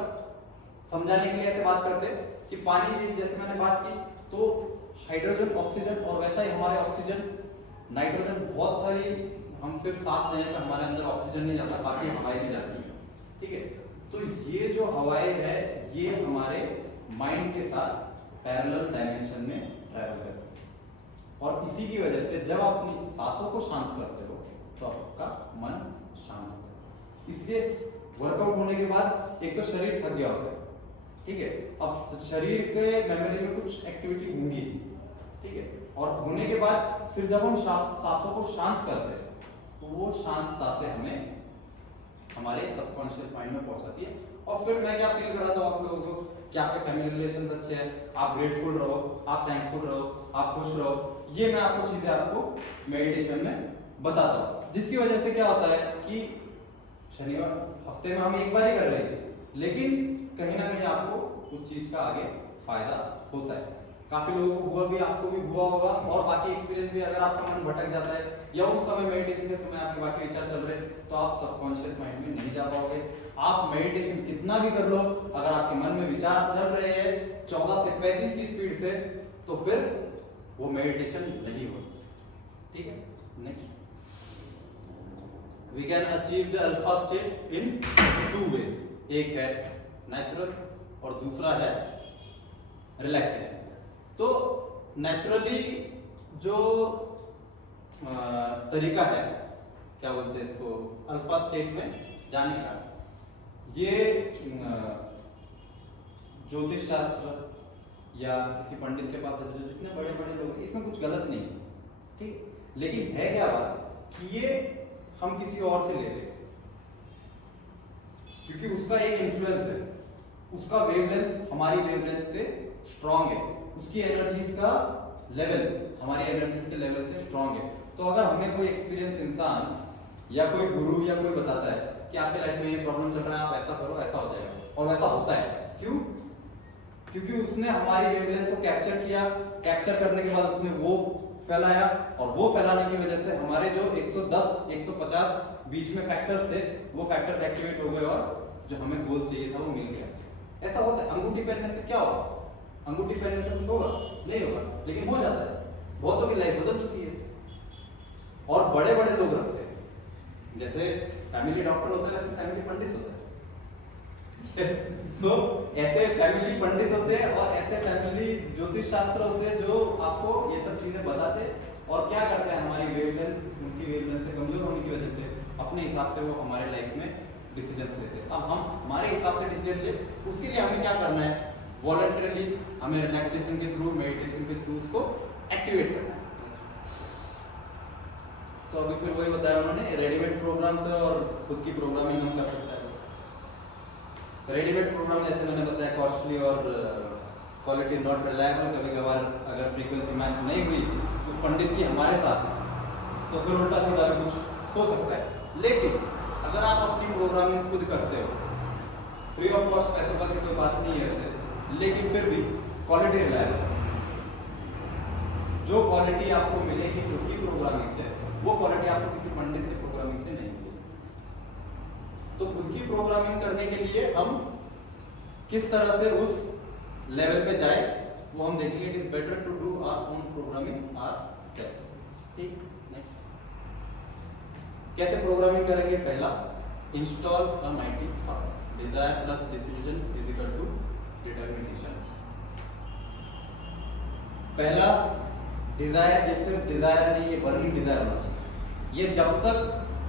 समझाने के लिए ऐसे बात करते कि पानी, जैसे मैंने बात की, तो हाइड्रोजन, ऑक्सीजन, और वैसा ही हमारे ऑक्सीजन, नाइट्रोजन, बहुत सारी, हम सिर्फ सांस लेने पर हमारे अंदर ऑक्सीजन नहीं जाता, बाकी हवाएं भी जाती है, ठीक है। तो ये जो हवाएं है ये हमारे माइंड के साथ पैरेलल डायमेंशन में ट्रैवल करती है, और इसी की वजह से जब आप अपनी सांसों को शांत करते हो तो आपका मन शांत होता है। इसलिए वर्कआउट होने के बाद एक तो शरीर थक गया होता है, ठीक है। अब शरीर के मेमोरी में कुछ एक्टिविटी होंगी, ठीक है, और होने के बाद फिर जब हम सांसों को शांत करते हैं तो वो शांत सांसें हमें हमारे सबकॉन्शियस माइंड में पहुंचाती है। और फिर मैं क्या फील कर रहा था आप लोगों को कि आपके फैमिली रिलेशंस अच्छे हैं, आप ग्रेटफुल रहो, आप थैंकफुल रहो, आप खुश रहो। ये मैं आपको चीजें आपको मेडिटेशन में बताता हूँ, जिसकी वजह से क्या होता है कि शनिवार हफ्ते में हम एक बार ही कर रहे हैं, लेकिन कहीं ना कहीं आपको उस चीज का आगे फायदा होता है। काफी लोगों को हुआ भी, आपको भी हुआ होगा, और बाकी एक्सपीरियंस भी, अगर आपका मन भटक जाता है या उस समय मेडिटेशन के समय आपके बाकी विचार चल रहे तो आप सबकॉन्शियस माइंड में नहीं जा पाओगे। आप मेडिटेशन कितना भी कर लो, अगर आपके मन में विचार चल रहे हैं 14 से 35 की स्पीड से, तो फिर वो मेडिटेशन नहीं हो। ठीक है, next, we can achieve the alpha state in 2 ways. एक है नेचुरल और दूसरा है रिलैक्सेशन। तो नेचुरली जो तरीका है, क्या बोलते हैं इसको, अल्फा स्टेट में जाने का, ये ज्योतिष शास्त्र या किसी पंडित के पास जितने बड़े बड़े लोग, इसमें कुछ गलत नहीं है, ठीक, लेकिन है क्या बात कि ये हम किसी और से ले रहे हैं, क्योंकि उसका एक इन्फ्लुएंस है, उसका वेवलेंथ हमारी वेवलेंथ से स्ट्रांग है, उसकी एनर्जीज का लेवल हमारी एनर्जीज के लेवल से स्ट्रांग है। तो अगर हमें कोई एक्सपीरियंस इंसान या कोई गुरु या कोई बताता है कि आपके लाइफ में ये प्रॉब्लम चल रहा है, आप ऐसा करो, ऐसा हो जाएगा, और वैसा होता है, क्यों? क्योंकि उसने हमारी वेवलेंथ को कैप्चर किया, कैप्चर करने के बाद उसने वो फैलाया, और वो फैलाने की वजह से हमारे जो 110 150 बीच में फैक्टर्स थे, वो फैक्टर्स एक्टिवेट हो गए और जो हमें गोल चाहिए था वो मिल गया। ऐसा होता है। अंगूठी पहनने से क्या होगा? अंगूठी पहनने से कुछ होगा? नहीं होगा, लेकिन हो जाता है। बहुतों की लाइफ बदल चुकी है। और बड़े बड़े लोग रखते हैं, जैसे फैमिली डॉक्टर होता है वैसे फैमिली पंडित होता है तो ऐसे फैमिली पंडित होते हैं और ऐसे फैमिली ज्योतिष शास्त्र होते हैं जो आपको ये सब चीजें बताते और क्या करते हैं, हमारी वेवलेंथ, उनकी वेवलेंथ से कमजोर होने की वजह से अपने हिसाब से वो हमारे लाइफ में डिसीजन लेते हैं। अब हम हमारे हिसाब से डिसीजन ले, उसके लिए हमें क्या करना है, वॉलंटरली हमें रिलैक्सेशन के थ्रू, मेडिटेशन के थ्रू उसको एक्टिवेट करना है। तो अभी फिर वही बताया उन्होंने, रेडीमेड प्रोग्राम से और खुद की प्रोग्रामिंग हम कर सकते हैं। रेडीमेड प्रोग्राम जैसे मैंने बताया कॉस्टली और क्वालिटी नॉट रिलायबल, कभी कभार अगर फ्रीक्वेंसी मैच नहीं हुई उस पंडित की हमारे साथ, तो फिर उल्टा सीधा भी कुछ हो सकता है। लेकिन अगर आप अपनी प्रोग्रामिंग खुद करते हो, फ्री ऑफ कॉस्ट, पैसे का कोई बात नहीं है वैसे, लेकिन फिर भी क्वालिटी रिलायबल, जो क्वालिटी आपको मिलेगी खुद की प्रोग्रामिंग से, वो क्वालिटी आपको किसी पंडित की प्रोग्रामिंग से नहीं मिलेगी। तो खुद की प्रोग्रामिंग करने के लिए हम किस तरह से उस लेवल पे जाए, वो हम देखेंगे। It is better to do our own programming ourselves. ठीक, कैसे प्रोग्रामिंग करेंगे? पहला, install a mighty thought, desire plus decision is equal to determination. पहला डिजायर, ये सिर्फ डिजायर नहीं, ये बर्निंग डिजायर होना चाहिए। ये जब तक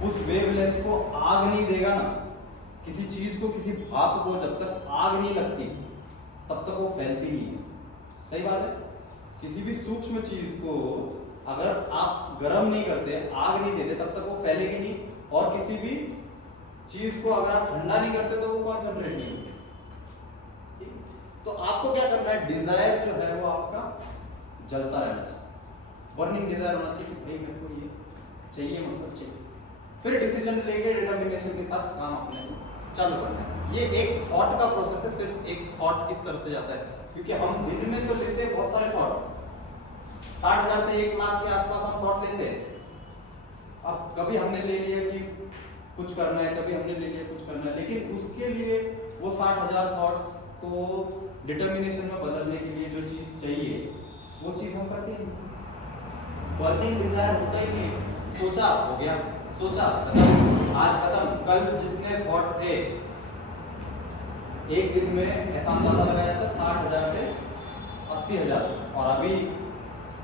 उस वेवलेंथ को आग नहीं देगा ना, किसी चीज को, किसी भाप को जब तक आग नहीं लगती तब तक वो फैलती नहीं है। सही बात है। किसी भी सूक्ष्म चीज को अगर आप गर्म नहीं करते, आग नहीं देते, तब तक वो फैलेगी नहीं। और किसी भी चीज को अगर आप ठंडा नहीं करते तो वो कॉन्सेंट्रेट नहीं होगी। तो आपको क्या करना है, डिजायर जो है वो आपका जलता रहना चाहिए, बर्निंग डिजायर होना चाहिए कि भाई मेरे को ये चाहिए, मतलब चाहिए। फिर डिसीजन लेके डिटरमिनेशन के साथ काम अपने चालू करना है। ये एक थॉट का प्रोसेस है, सिर्फ एक थॉट किस तरह से जाता है, क्योंकि हम दिन में तो लेते हैं बहुत सारे थॉट, 60,000 से 1 लाख के आसपास हम थॉट लेते हैं। अब कभी हमने ले लिया कि कुछ करना है, कभी हमने ले लिया कुछ करना है, लेकिन उसके लिए वो 60,000 थॉट्स को डिटरमिनेशन में बदलने के लिए जो चीज चाहिए वो चीज हम करते हैं। बर्निंग डिजायर होता ही नहीं, सोचा हो गया, सोचा खत्म, आज खत्म। कल जितने थॉट थे एक दिन में ऐसा अंदाजा लगाया जाता 60,000 से 80,000, और अभी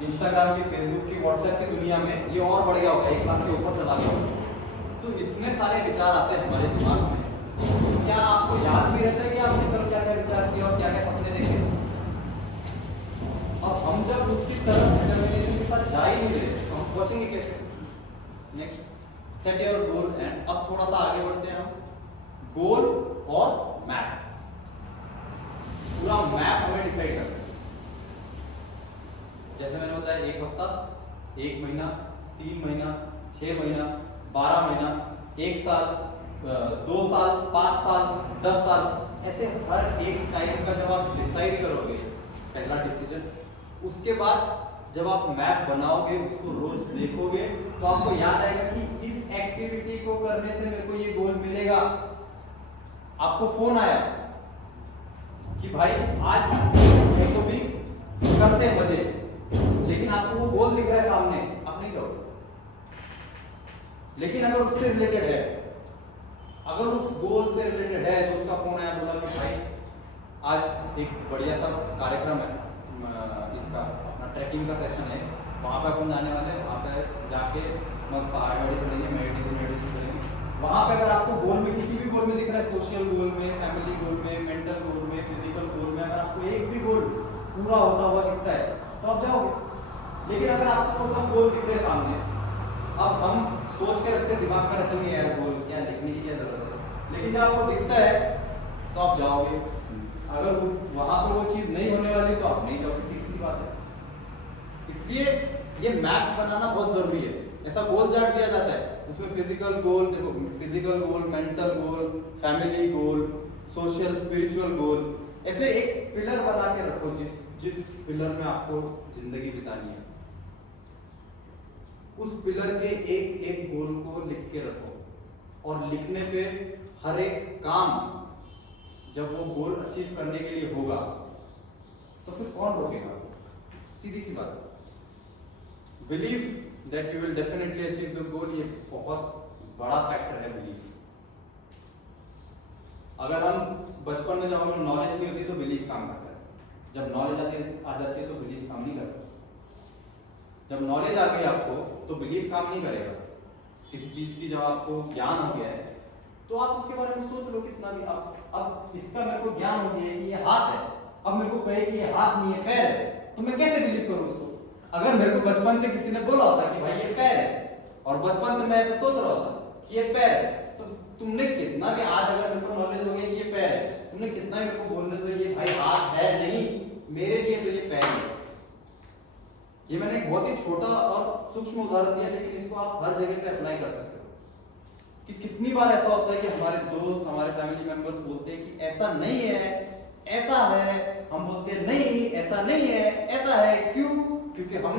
इंस्टाग्राम की, फेसबुक की, व्हाट्सएप की दुनिया में ये और बढ़ गया होगा, 1 लाख के ऊपर चला गया होगा। तो इतने सारे विचार आते हैं हमारे दिमाग में, तो क्या आपको याद भी रहता है कि आपने कल क्या क्या विचार किया और क्या क्या सपने देखे? अब हम जब उसकी तरफ डिटरमिनेशन के साथ जा ही नहीं रहे तो हम पहुंचेंगे कैसे? Next, set your goal and, अब थोड़ा सा आगे बढ़ते हैं हम। गोल और मैप, पूरा मैप हमें डिसाइड करना है। जैसे मैंने बताया 1 हफ्ता, 1 महीना, 3 महीना, 6 महीना, 12 महीना, 1 साल, 2 साल, 5 साल, 10 साल, ऐसे हर एक टाइम का जब आप डिसाइड करोगे, पहला डिसीजन उसके बाद जब आप मैप बनाओगे, उसको रोज देखोगे, तो आपको याद आएगा कि इस एक्टिविटी को करने से मेरे को ये गोल मिलेगा। आपको फोन आया कि भाई आज एक तो भी करते हैं बजे, लेकिन आपको वो गोल दिख रहा है सामने, आप नहीं जाओगे। लेकिन अगर उससे रिलेटेड है, अगर उस गोल से रिलेटेड है, तो उसका फोन आया, बोला कि भाई आज एक बढ़िया सा कार्यक्रम है, इसका अपना ट्रैकिंग का सेशन है, वहाँ पे अपन जाने वाले हैं, वहाँ पे जाके मस्त पहाड़ वहाड़ी चलेंगे, मेडिटेशन करेंगे। वहाँ पे अगर आपको गोल में, किसी भी गोल में दिख रहा है, सोशल गोल में, फैमिली गोल में, मेंटल गोल में, फिजिकल गोल में, अगर आपको एक भी गोल पूरा होता हुआ दिखता है तो आप जाओगे। लेकिन अगर आपको सब गोल दिख रहे सामने, अब हम सोच के रखते, दिमाग में रखेंगे यार गोल क्या, लिखने की क्या जरूरत है, लेकिन जब आपको दिखता है तो आप जाओगे। अगर वहां पर वो चीज नहीं होने वाली तो आप नहीं जाओगे, सीधी सी बात है। इसलिए ये मैप बनाना बहुत जरूरी है। ऐसा गोल चार्ट दिया जाता है, उसमें फिजिकल गोल देखो, फिजिकल गोल, मेंटल गोल, फैमिली गोल, सोशल स्पिरिचुअल गोल, ऐसे एक पिलर बना के रखो जिस पिलर में आपको जिंदगी बितानी है। उस पिलर के एक एक गोल को लिख के रखो, और लिखने पे हर एक काम जब वो गोल अचीव करने के लिए होगा तो फिर कौन रोकेगा? सीधी सी बात है। Believe that you will definitely achieve the goal, ये बहुत बड़ा फैक्टर है बिलीव। अगर हम बचपन में जब हमें नॉलेज नहीं होती तो बिलीव काम करता है, जब नॉलेज आ जाती है तो बिलीव काम नहीं करता। जब नॉलेज आ गई आपको तो बिलीव काम नहीं करेगा। किसी चीज की जब आपको ज्ञान हो गया है तो आप उसके बारे में सोच लो कितना भी। अब इसका मेरे को ज्ञान हो गया है कि ये हाथ है, अब मेरे को कहे कि ये हाथ नहीं है पैर है, तो मैं कैसे बिलीव करूं उसको? अगर मेरे को बचपन से किसी ने बोला होता कि भाई ये पैर है, और बचपन से मैं ऐसा सोच रहा होता कि ये पैर है, तो तुमने कितना भी, आज अगर मेरे को नॉलेज हो गई कि ये पैर है, तुमने कितना भी मेरे को बोलने दो ये भाई हाथ है नहीं, मेरे लिए तो ये पैर है। ये मैंने एक बहुत ही छोटा और सूक्ष्म उदाहरण दिया, लेकिन इसको आप हर जगह पे अप्लाई कर सकते हो। कि कितनी बार ऐसा होता है कि हमारे दोस्त, हमारे फैमिली मेंबर्स बोलते हैं कि ऐसा नहीं है, ऐसा है, हम बोलते हैं नहीं ऐसा नहीं है, ऐसा है। क्यों? क्योंकि हम